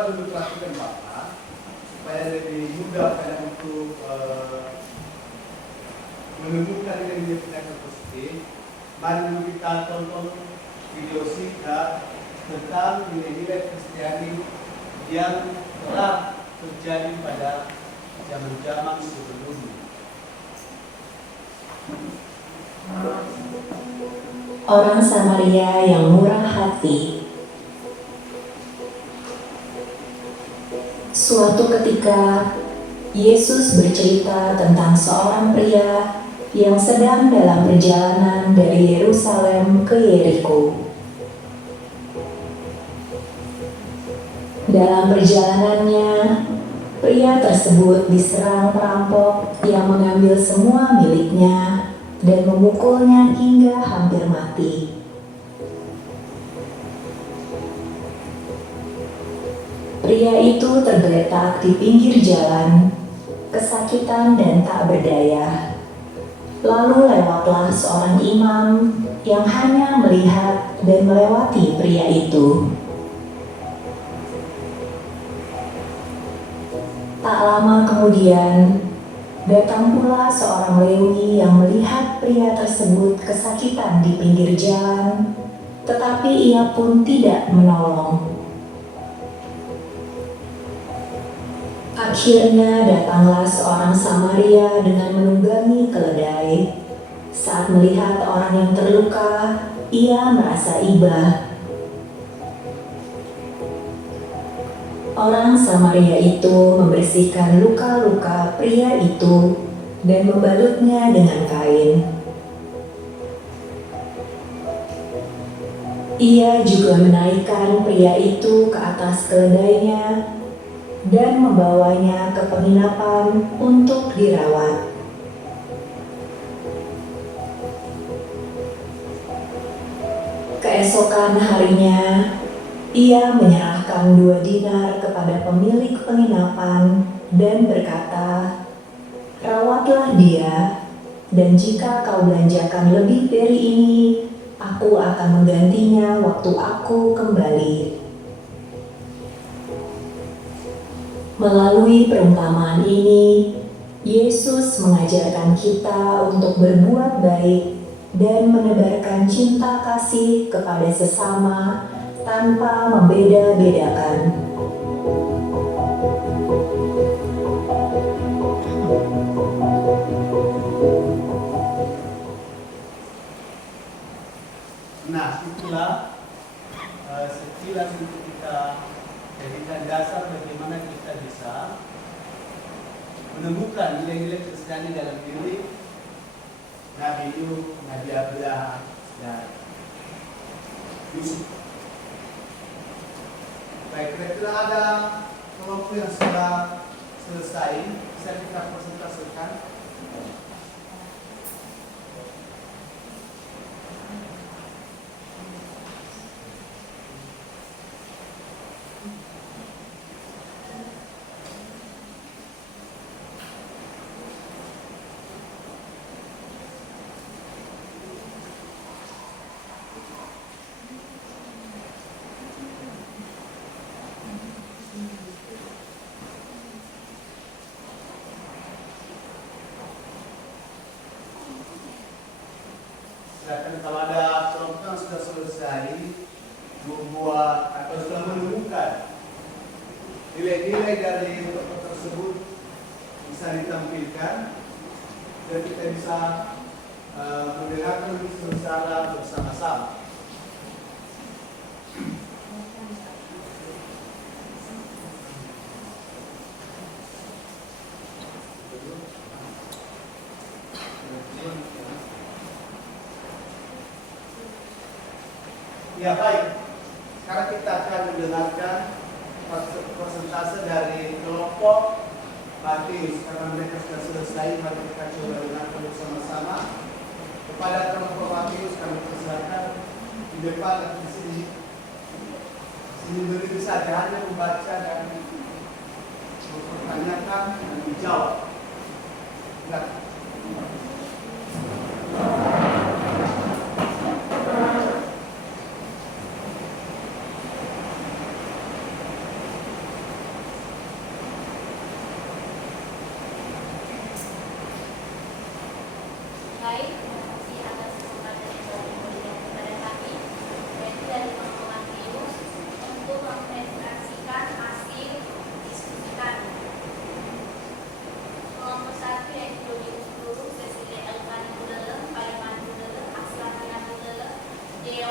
dapat diperhatikan Bapak supaya lebih mudah kalian untuk menemukan nilai-nilai penyakit positif. Mari dulu kita tonton video singkat tentang nilai-nilai Kristiani yang telah terjadi pada zaman-zaman sebelumnya. Orang Samaria yang murah hati. Suatu ketika, Yesus bercerita tentang seorang pria yang sedang dalam perjalanan dari Yerusalem ke Yeriko. Dalam perjalanannya, pria tersebut diserang perampok yang mengambil semua miliknya dan memukulnya hingga hampir mati. Pria itu tergeletak di pinggir jalan, kesakitan dan tak berdaya. Lalu lewatlah seorang imam yang hanya melihat dan melewati pria itu. Tak lama kemudian, datang pula seorang Lewi yang melihat pria tersebut kesakitan di pinggir jalan, tetapi ia pun tidak menolong. Akhirnya datanglah seorang Samaria dengan menunggangi keledai. Saat melihat orang yang terluka, ia merasa iba. Orang Samaria itu membersihkan luka-luka pria itu dan membalutnya dengan kain. Ia juga menaikkan pria itu ke atas keledainya dan membawanya ke penginapan untuk dirawat. Keesokan harinya, ia menyerahkan 2 dinar kepada pemilik penginapan dan berkata, "Rawatlah dia, dan jika kau belanjakan lebih dari ini, aku akan menggantinya waktu aku kembali." Melalui perumpamaan ini, Yesus mengajarkan kita untuk berbuat baik dan menebarkan cinta kasih kepada sesama tanpa membeda-bedakan. Nah, itulah sekilas untuk kita jadikan dasar bagaimana kita bisa menemukan nilai-nilai Kristiani dalam diri Nabi Nuh, Nabi Abraham, dan Yusuf. Baik, kira-kira ada kelompok yang sudah selesai, bisa kita presentasikan. Silakan kalau ada kelompok yang sudah selesai membuat atau sudah menemukan nilai-nilai dari kelompok tersebut bisa ditampilkan dan kita bisa mendengarkan secara bersama-sama. Ya baik, sekarang kita akan mendengarkan persentase dari kelompok Matius. Karena mereka sudah selesai, mari kita coba dengarkan bersama-sama. Kepada kelompok Matius kami persilakan di depan atau di sini. Sini berdiri saja, hanya membaca dan mempertanyakan dan menjawab. Silakan.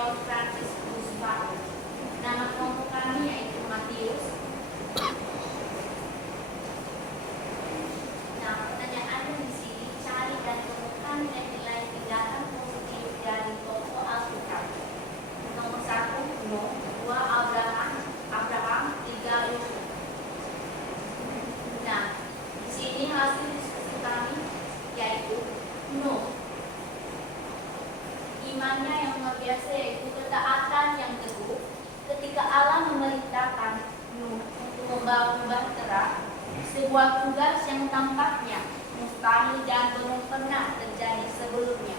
Leon Franciscus Paul. Nama kelompok kami yaitu Matius. Nah, pertanyaannya di sini, cari dan temukan nilai tindakan positif dari tokoh Alkitab. Nomor 1, Nuh. 2, Abraham. 3, Yusuf. Nah, di sini hasil diskusi kami yaitu Nuh. Imannya yang luar biasa yaitu ketaatan yang teguh ketika Allah memerintahkan Nuh untuk membangun bahtera, sebuah tugas yang tampaknya mustahil dan belum pernah terjadi sebelumnya.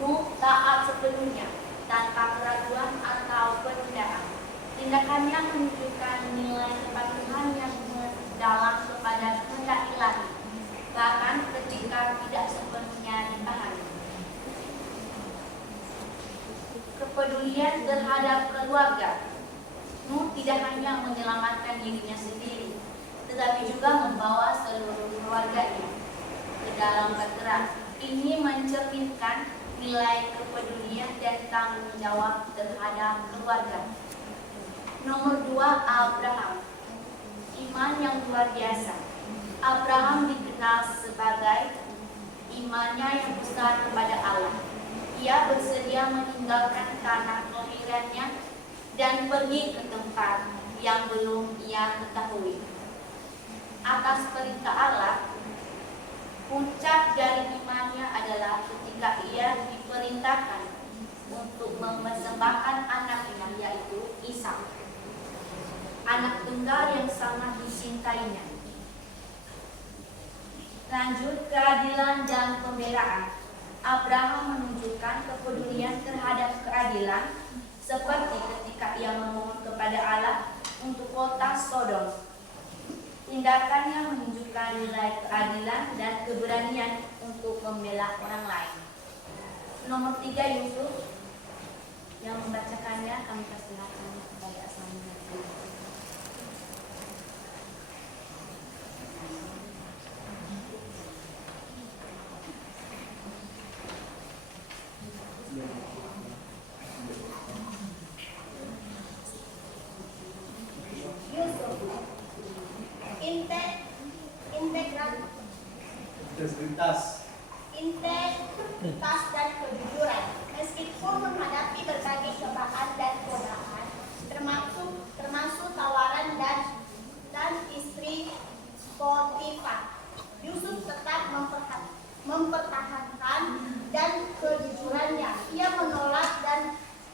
Nuh taat sepenuhnya tanpa keraguan atau penundaan. Tindakannya menunjukkan nilai kepatuhan yang mendalam kepada kehendak ilahi, bahkan ketika tidak sepenuhnya dipahami. Kepedulian terhadap keluarga. Nuh tidak hanya menyelamatkan dirinya sendiri, tetapi juga membawa seluruh keluarganya ke dalam bahtera. Ini mencerminkan nilai kepedulian dan tanggung jawab terhadap keluarga. Nomor 2, Abraham. Iman yang luar biasa. Abraham dikenal sebagai imannya yang besar kepada Allah. Ia bersedia meninggalkan tanah kelahirannya dan pergi ke tempat yang belum ia ketahui. Atas perintah Allah, puncak dari imannya adalah ketika ia diperintahkan untuk mempersembahkan anaknya, yaitu Ishak, anak tunggal yang sangat dicintainya. Lanjut, keadilan dan pembelaan. Abraham menunjukkan kepedulian terhadap keadilan seperti ketika ia memohon kepada Allah untuk kota Sodom. Tindakannya menunjukkan nilai keadilan dan keberanian untuk membela orang lain. Nomor 3, Yusuf. Yang membacakannya kami persilakan kepada Asma. Integritas dan kejujuran. Meskipun menghadapi berbagai cobaan dan godaan, termasuk tawaran dan istri Potifar, Yusuf tetap mempertahankan dan kejujurannya. Ia menolak dan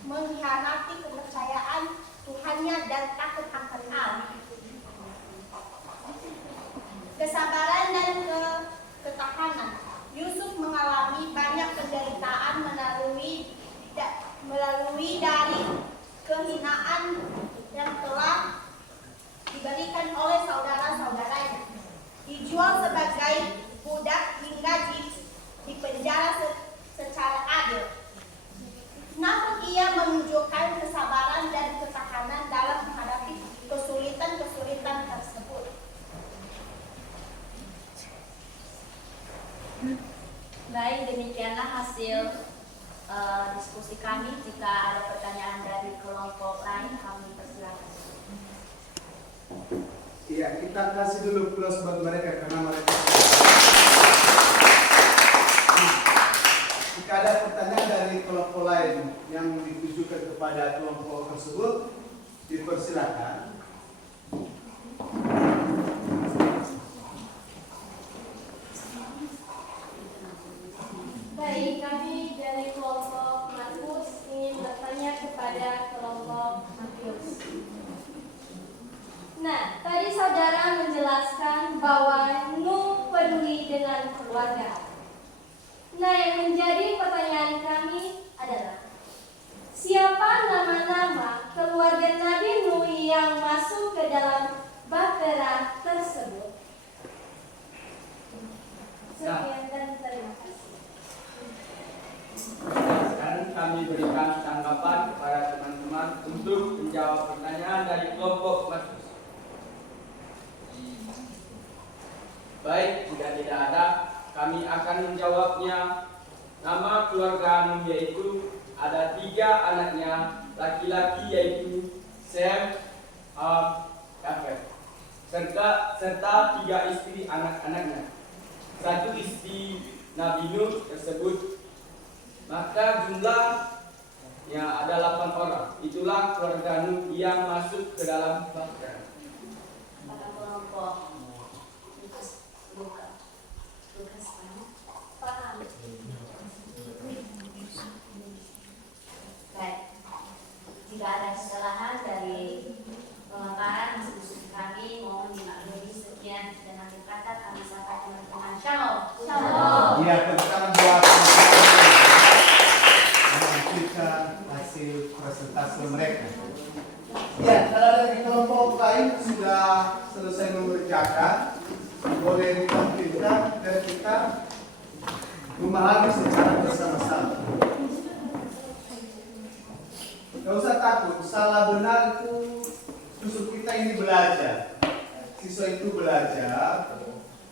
mengkhianati kepercayaan Tuhannya dan takut akan Allah. Kesabaran dan ketahanan. Yusuf mengalami banyak penderitaan melalui dari kehinaan yang telah diberikan oleh saudara-saudaranya, dijual sebagai budak hingga dipenjara secara adil. Namun ia menunjukkan kesabaran dan ketahanan dalam menghadapi kesulitan-kesulitan tersebut. Baik, demikianlah hasil diskusi kami. Jika ada pertanyaan dari kelompok lain, kami persilakan. Iya, kita kasih dulu plus buat mereka karena mereka. Jika ada pertanyaan dari kelompok lain yang ditujukan kepada kelompok tersebut, dipersilakan. Baik, kami dari kelompok Markus ingin bertanya kepada kelompok Matius. Nah, tadi saudara menjelaskan bahwa Nuh peduli dengan keluarga. Nah, yang menjadi pertanyaan kami adalah, siapa nama-nama keluarga Nabi Nuh yang masuk ke dalam bahtera tersebut? Sekian dan terima kasih. Sekarang kami berikan tanggapan kepada teman-teman untuk menjawab pertanyaan dari kelompok Markus. Baik, jika tidak ada, kami akan menjawabnya. Nama keluarga Nuh yaitu ada 3 anaknya laki-laki, yaitu Sem, Ham, Yafet, serta 3 istri anak-anaknya. 1 istri Nabi Nuh tersebut. Maka jumlahnya ada 8 orang. Itulah keluarga Nuh yang masuk ke dalam bahtera. Pada kelompok Lukas paham. Baik, jika ada kesalahan dari pemaparan diskusi kami, mohon dimaklumi. Sekian dan akhir kata kami sapa teman-teman. Shalom. Shalom. Ya, tepuk tangan buat menampilkan hasil presentasi mereka. Ya, kalau dari kelompok lain sudah selesai mengerjakan, boleh ditampilkan dan kita memahami secara bersama-sama. Gak usah takut, salah benar itu justru kita ini belajar. Siswa itu belajar,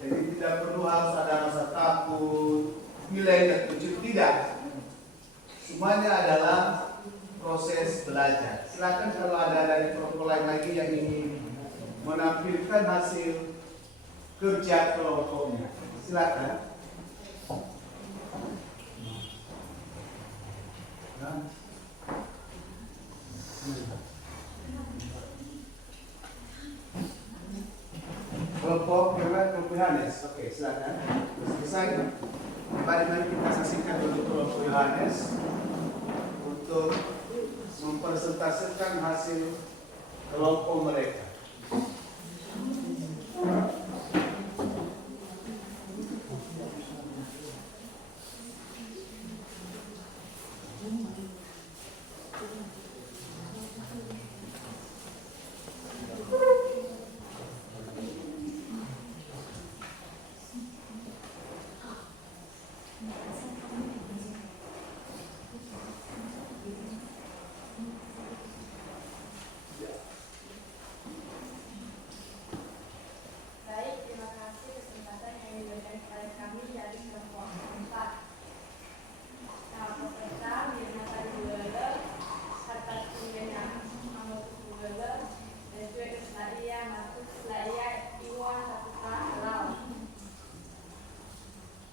jadi tidak perlu harus ada rasa takut, nilai tertuju, tidak. Semuanya adalah proses belajar. Silakan kalau ada dari kelompok lain lagi yang ingin menampilkan hasil kerja kelompoknya, silakan. Kelompok Yohanes, oke, silakan. Selesai. Mari kita saksikan untuk kelompok Yohanes untuk mempresentasikan hasil kelompok mereka.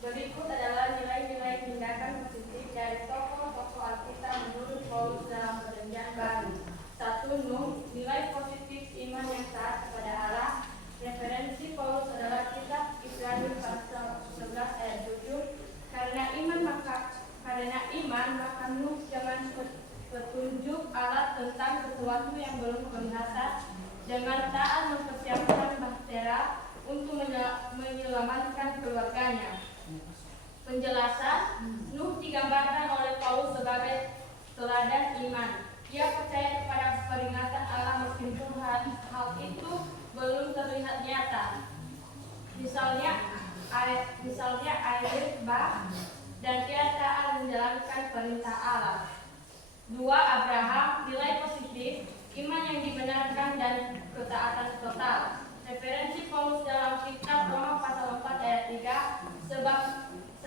Berikut adalah nilai-nilai tindakan positif dari tokoh-tokoh Alkitab menurut Paulus dalam Perjanjian Baru. 1. Nuh, nilai positif iman yang taat kepada Allah. Referensi Paulus adalah kitab Ibrani pasal 11 ayat 7. Karena iman maka Nuh dengan petunjuk Allah tentang sesuatu yang belum kelihatan, dengan taat mempersiapkan bahtera untuk menyelamatkan keluarganya. Penjelasan, Nuh digambarkan oleh Paulus sebagai teladan iman. Ia percaya kepada peringatan Allah meskipun hal itu belum terlihat nyata. Misalnya air bah, dan ia taat menjalankan perintah Allah. 2. Abraham, nilai positif, iman yang dibenarkan dan ketaatan total. Referensi Paulus dalam kitab Roma pasal 4 ayat 3.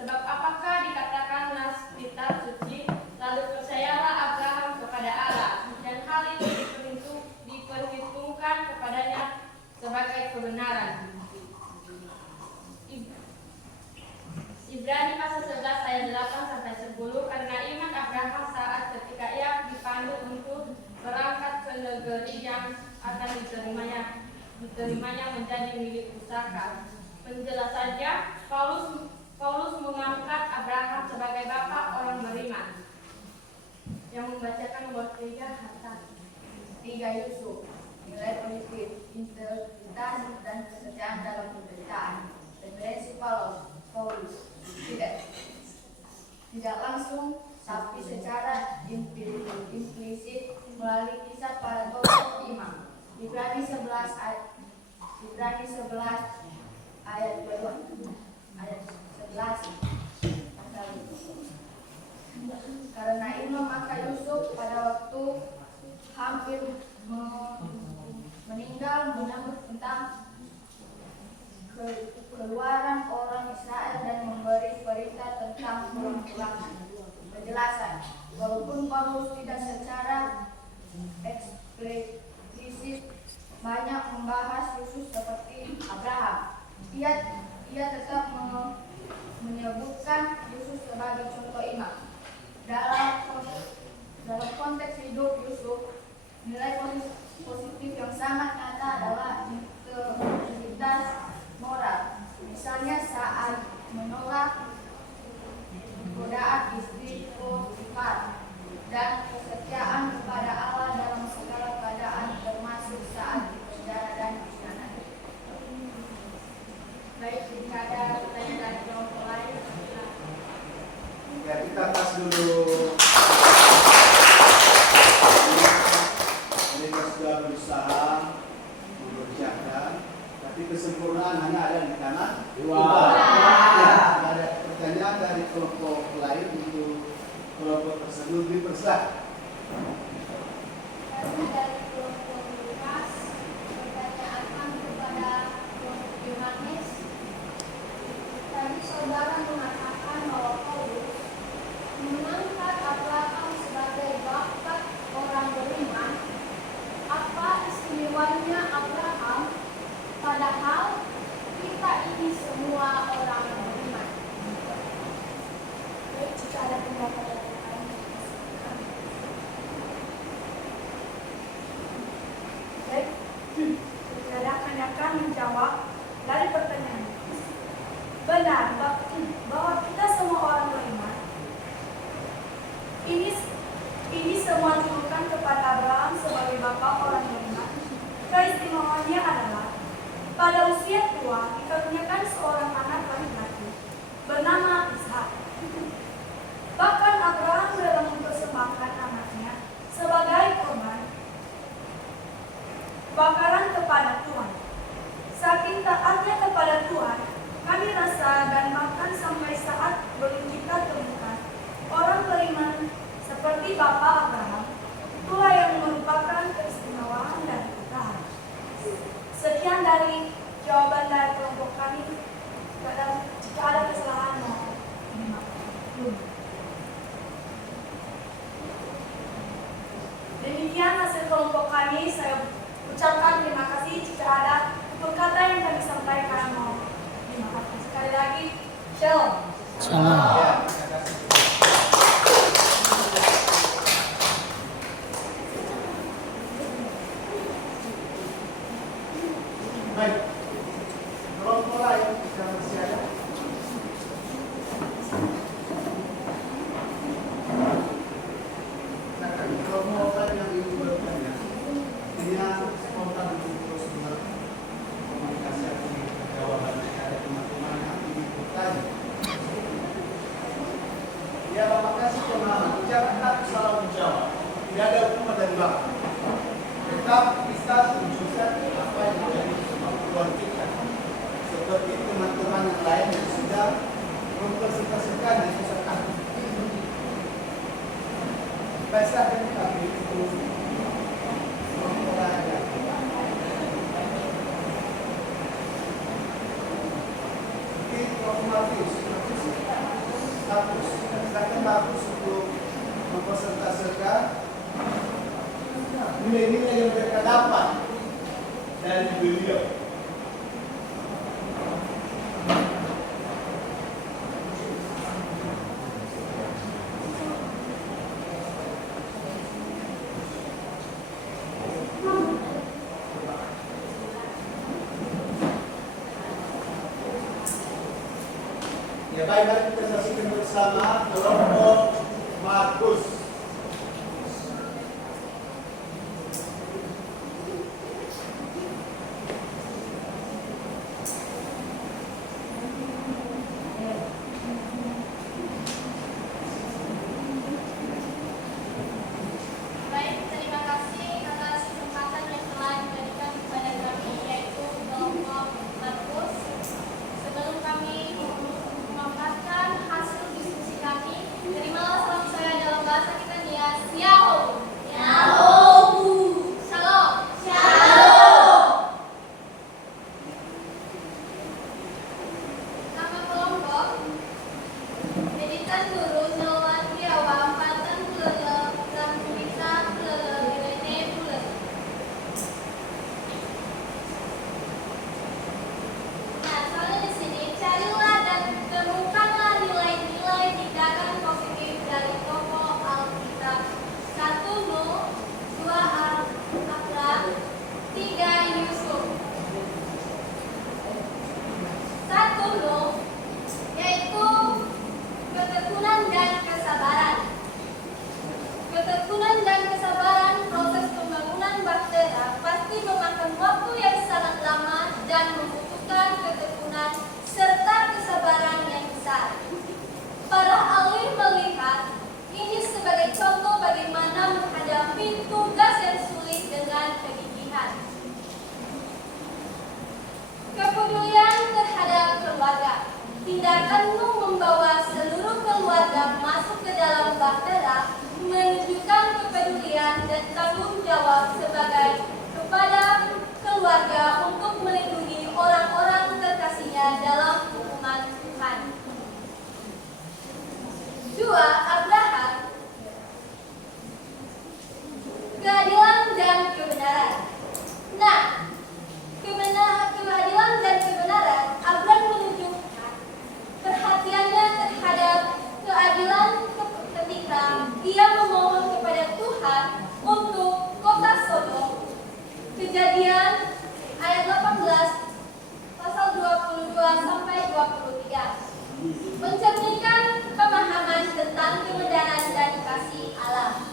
Sebab apakah dikatakan nas kitab suci, lalu percayalah Abraham kepada Allah, dan hal itu diperhitungkan kepadanya sebagai kebenaran. Ibrani pasal 11 ayat 8-10. Karena iman Abraham saat ketika ia dipandu untuk berangkat ke negeri yang akan diterimanya menjadi milik pusaka. Penjelasannya, Paulus mengangkat Abraham sebagai bapak orang beriman. Yang membacakan nomor 3 harta. 3. Yusuf, nilai positif, integritas dan kesetiaan dalam pemberitaan. Referensi Paulus tidak langsung tapi secara implisit melalui kisah para tokoh iman. Ibrani 11 ayat 11. Karena iman maka Yusuf pada waktu hampir meninggal menyambut tentang keluaran orang Israel dan memberi perintah tentang pulang-pulangan. Penjelasan, walaupun Paulus tidak secara eksplisit banyak membahas Yesus seperti Abraham. Ia tetap menyebutkan Yesus sebagai contoh iman. Dalam konteks hidup Yusuf, nilai positif yang sangat nyata adalah integritas moral. Misalnya saat menolak godaan istri Potifar dan kesetiaan kepada Allah dalam segala keadaan, termasuk saat di penjara dan di istana. Baik, jika ada pertanyaan dari kelompok lain, Ya, kita tes dulu. Mereka sudah berusaha mengerjakan, tapi kesempurnaan hanya ada di kanan. Ada pertanyaan dari kelompok lain untuk kelompok tersebut dipersilakan. Kami dari kelompok Lukas pertanyaan kami kepada kelompok Yohanes. Tadi saudara mengatakan bahwa Paulus mengangkat Abraham sebagai bapak orang beriman. Apa istimewanya Abraham? Padahal kita ini semua orang beriman. Baik, jika ada pendapat yang lain. baik, rekan akan menjawab dari pertanyaan. Benar bahwa kita semua orang beriman. Ini semua ditujukan kepada Abraham sebagai bapak orang beriman. Keistimewaannya adalah pada usia tua dikaruniakan seorang anak laki-laki bernama Ishak. Bahkan Abraham rela mempersembahkan anaknya sebagai korban bakaran kepada Tuhan. Saking taatnya kepada Tuhan, kami rasa dan bahkan sampai saat belum kita temukan orang beriman seperti Bapak Abraham. Itulah yang merupakan keistimewaan dari kita. Sekian dari jawaban dari kelompok kami. Jika ada kesalahan, mohon dimaafkan. Demikian hasil kelompok kami. Saya ucapkan terima kasih. Jika ada kata yang kami sampaikan, mohon dimaafkan. Sekali lagi, shalom. Ya, terima kasih. Baik, kelompok lain jika masih ada. Silakan, kelompok lain yang ingin bertanya. Artinya spontan untuk terus berkomunikasi atau jawaban jika ada teman-teman yang ingin bertanya. Ya, Bapak kasih pemahaman. Jangan takut salah menjawab. Tidak ada hukuman dan bakat. Tetap bisa tunjukkan apa yang menjadi kemampuan kita. Seperti teman-teman yang lain yang sudah mempresentasikan di pusat kami. Biasa kami itu memperoleh. Ini otomatis status. Silakan bagus untuk mempresentasikan nilai-nilai yang mereka dapat dari beliau. Ya, baik, mari kita saksikan bersama kelompok Markus. Baik, terima kasih atas kesempatan yang telah diberikan kepada kami, yaitu kelompok Markus. Sebelum kami memaparkan hasil diskusi kami, terimalah salam saya dalam bahasa kita Tindakanmu membawa seluruh keluarga masuk ke dalam bahtera menunjukkan kepedulian dan tanggung jawab sebagai kepada keluarga untuk melindungi orang-orang terkasihnya dalam hukuman Tuhan. 2. Abraham. Keadilan dan kebenaran. Nah, keadilan dan kebenaran, Abraham menunjukkan perhatiannya terhadap keadilan ketika ia memohon kepada Tuhan untuk kota Sodom. Kejadian ayat 18 pasal 22 sampai 23 mencerminkan pemahaman tentang kebenaran dan kasih Allah.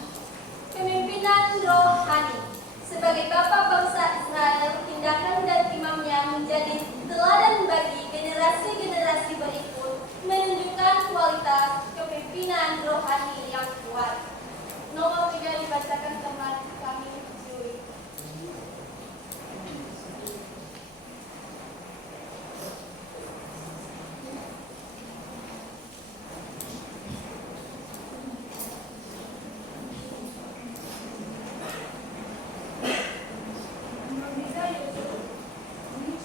Kepemimpinan rohani. Sebagai bapa bangsa Israel, tindakan dan imamnya menjadi teladan bagi generasi-generasi berikut, menunjukkan kualitas kepemimpinan rohani yang kuat. Nomor 3 dibacakan teman kami, Jui.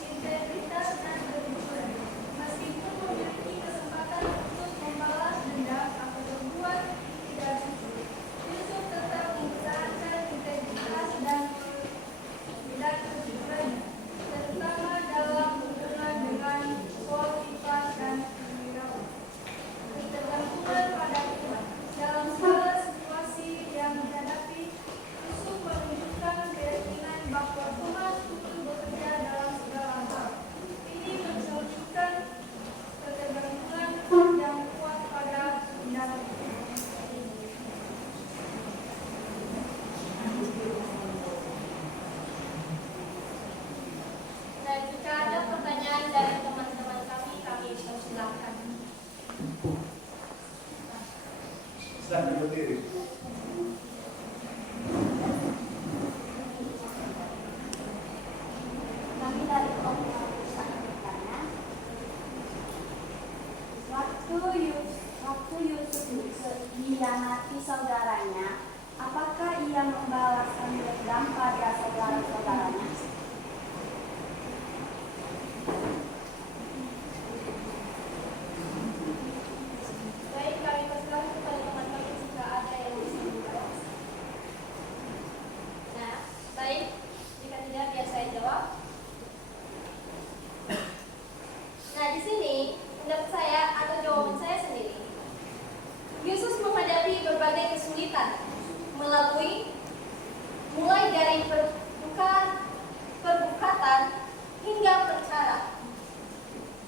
Integritas dan kejujuran, meskipun memiliki kesempatan untuk membalas dendam atau berbuat tidak jujur, Yusuf tetap mempertahankan integritas dan kejujuran, terutama dalam hubungan dengan Potifar dan Firaun. Ketergantungan pada Tuhan dalam segala situasi yang dihadapi, Yusuf menunjukkan keyakinan bahwa Tuhan turut bekerja dalam segala hal. Ini menunjukkan ketergantungan yang kuat pada tindakan. Dan jika ada pertanyaan dari teman-teman kami persilahkan. Silakan berdiri. Kami dari kelompok bertanya, waktu Yusuf mengkhianati saudaranya, apakah ia membalaskan dendam pada saudara-saudaranya? Baik, kami persilahkan kepada teman kami jika ada yang bisa menjawab. Nah, baik, jika tidak biar saya jawab. Nah, di sini pendapat saya atau jawaban saya sendiri. Yesus menghadapi berbagai kesulitan mulai dari perbukatan hingga perkara.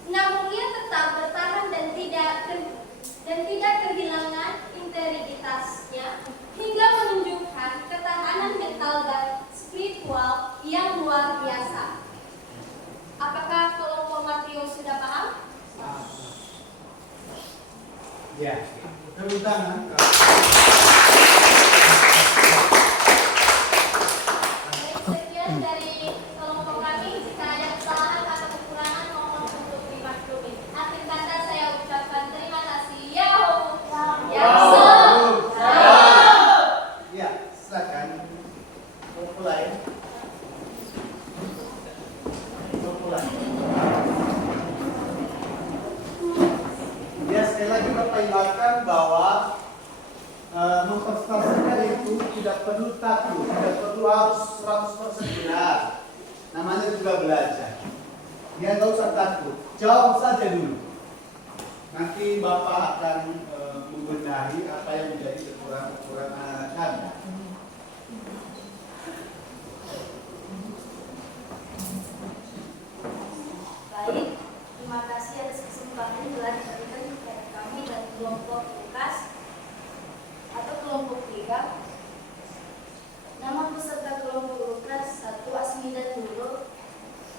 Namun ia tetap bertahan dan tidak kehilangan integritasnya hingga menunjukkan ketahanan mental dan spiritual yang luar biasa. Apakah kelompok Matius sudah paham? Ya, tepuk tangan. Sekian dari kelompok kami. Jika ada kesalahan atau kekurangan, mohon untuk dimaklumi. Akhir kata saya ucapkan terima kasih. Yahoo! Ya, silakan. Mulai. Ya, sekali lagi Bapak ingatkan bahwa memperstasikan itu tidak perlu takut, tidak perlu harus 100% benar. Namanya juga belajar. Ya, nggak usah takut, jawab saja dulu. Nanti Bapak akan membenahi apa yang menjadi kekurangan anak-anak kami. Baik, terima kasih atas kesempatan yang telah diberikan kepada kami dari kelompok Lukas atau kelompok 3. Nama peserta kelompok Lukas: 1. Asmidan Nurul,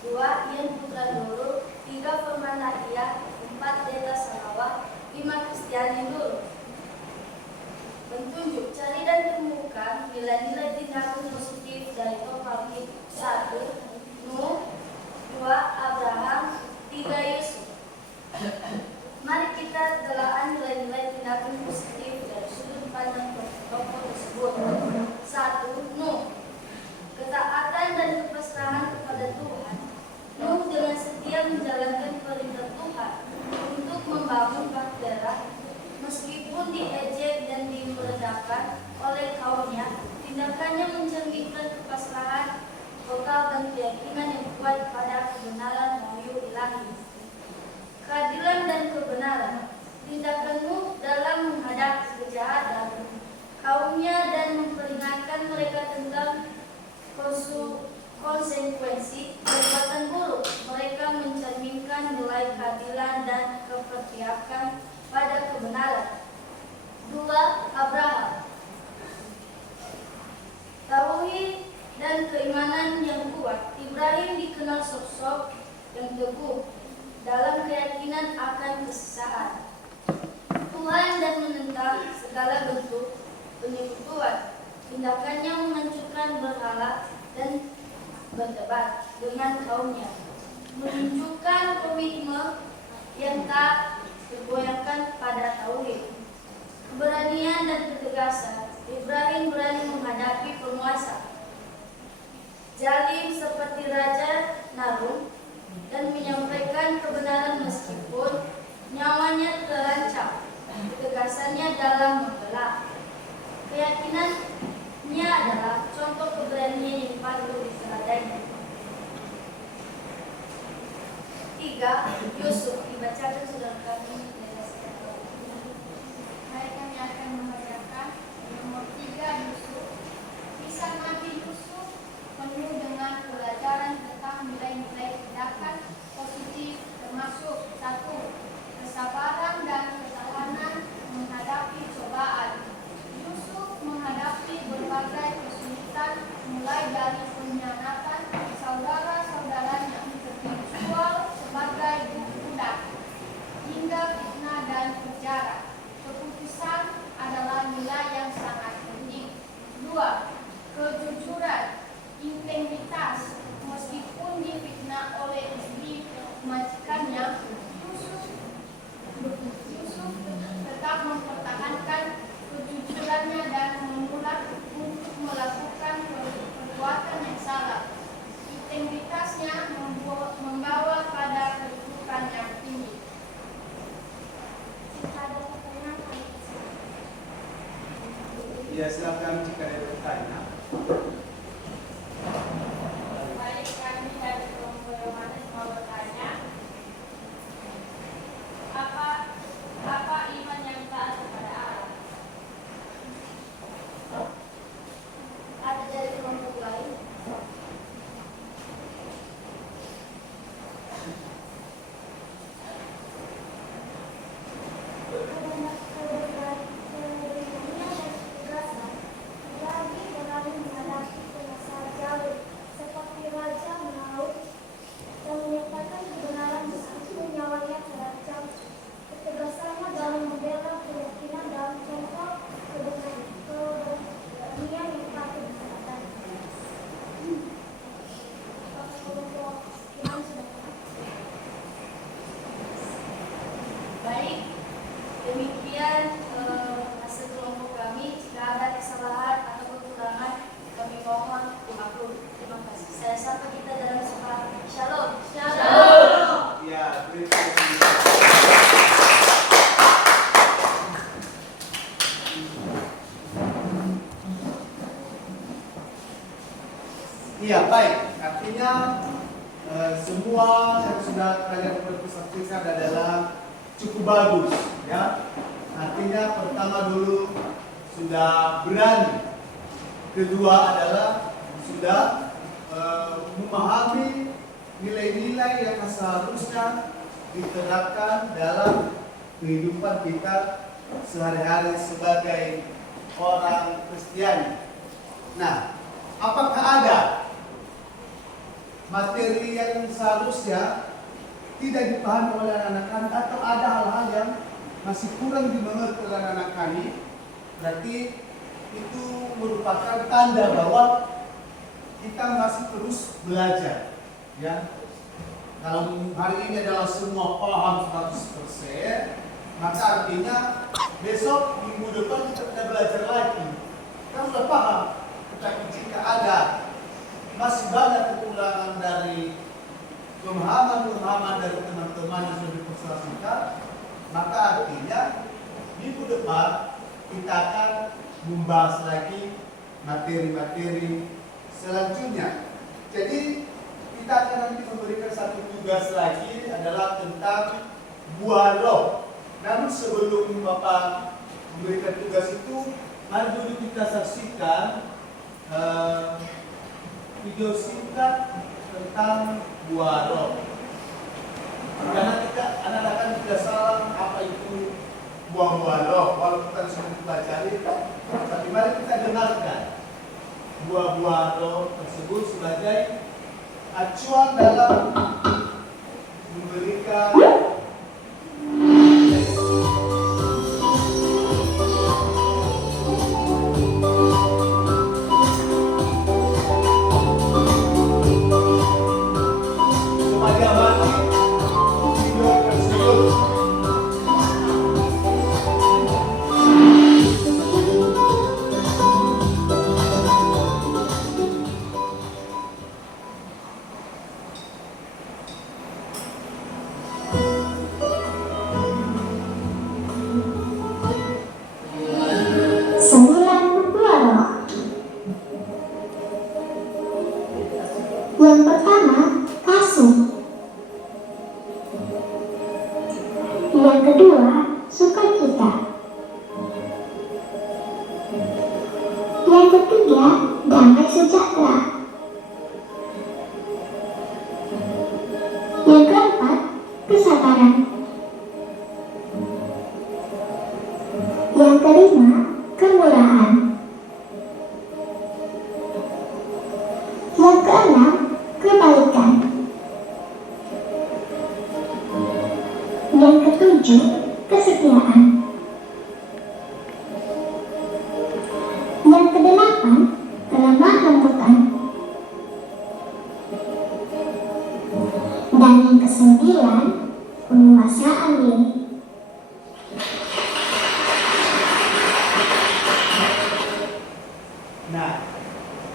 2. Ian Putra Nurul, 3. Firman Nadia, 4. Deta Sanawa, 5. Kristiani Nurul. Petunjuk: cari dan temukan nilai-nilai tindakan positif dari Topalkit. 1. Nuh, 2. Abraham, 3. Yusuf. Mari tindakannya mencerminkan kepasrahan total dan keyakinan yang kuat pada kebenaran wahyu ilahi, keadilan dan kebenaran. Tindakanmu dalam menghadapi kejahatan kaumnya dan memperingatkan mereka tentang konsekuensi perbuatan buruk. Mereka mencerminkan nilai keadilan dan keperpihakan pada kebenaran. 2. Abraham. Tauhid dan keimanan yang kuat. Ibrahim dikenal sosok yang teguh dalam keyakinan akan kesesahan Tuhan dan menentang segala bentuk penyekutuan. Tindakannya menghancurkan berhala dan berdebat dengan kaumnya, menunjukkan komitmen yang tak tergoyahkan pada tauhid. Keberanian dan ketegasan. Ibrahim berani menghadapi penguasa zalim seperti Raja Narun dan menyampaikan kebenaran meskipun nyawanya terancam. Ketegasannya dalam membela. Keyakinannya adalah contoh keberanian yang patut diteladani. 3. Yusuf. Dibacakan saudara kami. Baik, kami akan membacakan nomor 3 Yusuf. Kisah Nabi Yusuf penuh dengan pelajaran tentang nilai-nilai tindakan positif, termasuk 1. Kesabaran dan ketahanan menghadapi cobaan. Yusuf menghadapi berbagai kesulitan, mulai dari pengkhianatan saudara-saudaranya, dijual sebagai budak, hingga fitnah dan penjara. Keputusan adalah nilai yang sangat penting. 2. Kejujuran, integritas. Meskipun difitnah oleh istri majikannya, Yusuf tetap mempertahankan kejujurannya dan menolak untuk melakukan perbuatan yang salah. Integritasnya membawa pada kedudukan yang tinggi. Jika ada pertanyaan, Ya, silakan jika ada bertanya. Baik, kami dari kelompok Yohanes mau bertanya, apa iman yang taat kepada Allah? Ada dari kelompok lain? Baik, demikian hasil kelompok kami. Jika ada kesalahan atau kekurangan, kami mohon dimaklum. Terima kasih. Saya sapa kita dalam sebuah shalom. Shalom. Ya, terima kasih. Iya, baik. Artinya semua yang sudah kalian bersaksikan adalah cukup bagus, ya. Artinya pertama dulu sudah berani, kedua adalah sudah memahami nilai-nilai yang seharusnya diterapkan dalam kehidupan kita sehari-hari sebagai orang Kristiani. Nah, apakah ada materi yang seharusnya tidak dipahami oleh anak-anak kami atau ada hal-hal yang masih kurang dimengerti oleh anak-anak kami? Berarti itu merupakan tanda bahwa kita masih terus belajar, ya. Kalau hari ini adalah semua paham 100%, maka artinya besok minggu depan kita tidak belajar lagi. Kita sudah paham. Tetapi jika ada masih banyak kekurangan dari pemahaman dari teman-teman yang sudah dipersilakan, maka artinya minggu depan kita akan membahas lagi materi-materi selanjutnya. Jadi kita akan nanti memberikan satu tugas lagi adalah tentang buah roh. Namun sebelum Bapak memberikan tugas itu, mari dulu kita saksikan video singkat tentang buah roh. Karena anak-anak tidak salah apa itu buah-buah roh, walaupun kita sudah dipelajari, tapi mari kita dengarkan buah-buah roh tersebut sebagai acuan dalam memberikan Sembilan buah roh. Yang pertama, kasih. Yang kedua, sukacita. Yang ketiga, damai sejahtera. Yang keempat, kesabaran. Yang kelima, kemurahan. Yang keenam, kebaikan. Yang ketujuh, kesetiaan. Yang kedelapan, kelemah lembutan. Dan yang kesembilan, penguasaan diri. Nah,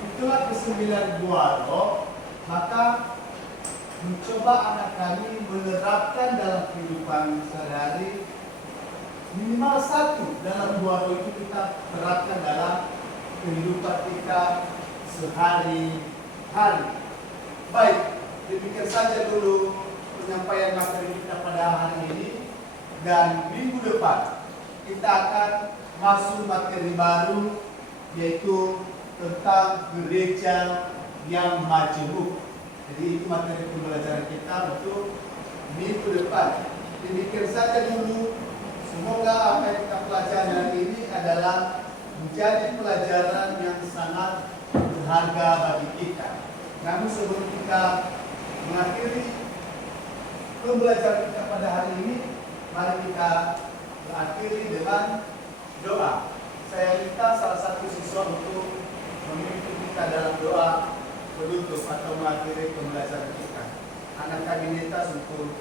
itulah kesembilan buah roh. Maka mencoba anak kami menerapkan dalam kehidupan sehari-hari minimal satu dalam buah roh itu kita terapkan dalam kehidupan kita sehari-hari. Baik, demikian saja dulu penyampaian materi kita pada hari ini, dan minggu depan kita akan masuk materi baru, yaitu tentang gereja yang majemuk. Jadi itu materi pembelajaran kita untuk minggu depan. Demikian saja dulu. Semoga apa yang kita pelajari hari ini adalah menjadi pelajaran yang sangat berharga bagi kita. Namun sebelum kita mengakhiri pembelajaran kita pada hari ini, mari kita mengakhiri dengan doa. Saya minta salah satu siswa untuk memimpin kita dalam doa penutup atau mengakhiri pembelajaran kita. Anak kami minta untuk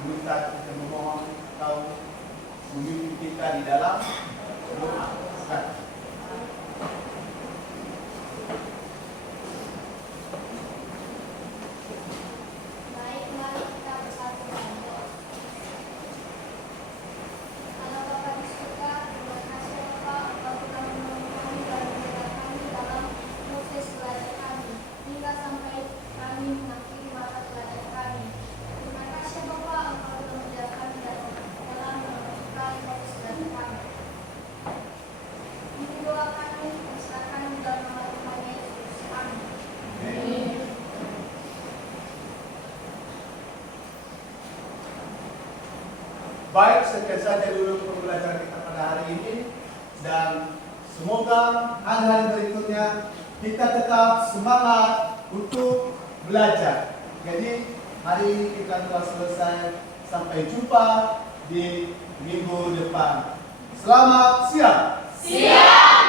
meminta kita memohon atau memimpin kita di dalam doa. Baik, mari kita bersatu dalam doa. Allah Bapa di surga, terima kasih Bapak, Engkau telah menolong kami dan membela kami dalam proses belajar kami, hingga sampai kami mengakhiri mata pelajaran kami. Terima kasih Bapak, Engkau telah menjaga kami dalam melanjutkan proses belajar kami. Ini doa kami, persilakan di dalam nama Tuhan Yesus. Amin. Baik, sekian saja dulu pembelajaran kita pada hari ini, dan semoga hari-hari berikutnya kita tetap semangat untuk belajar. Jadi hari ini kita telah selesai. Sampai jumpa di minggu depan. Selamat siang. Siap.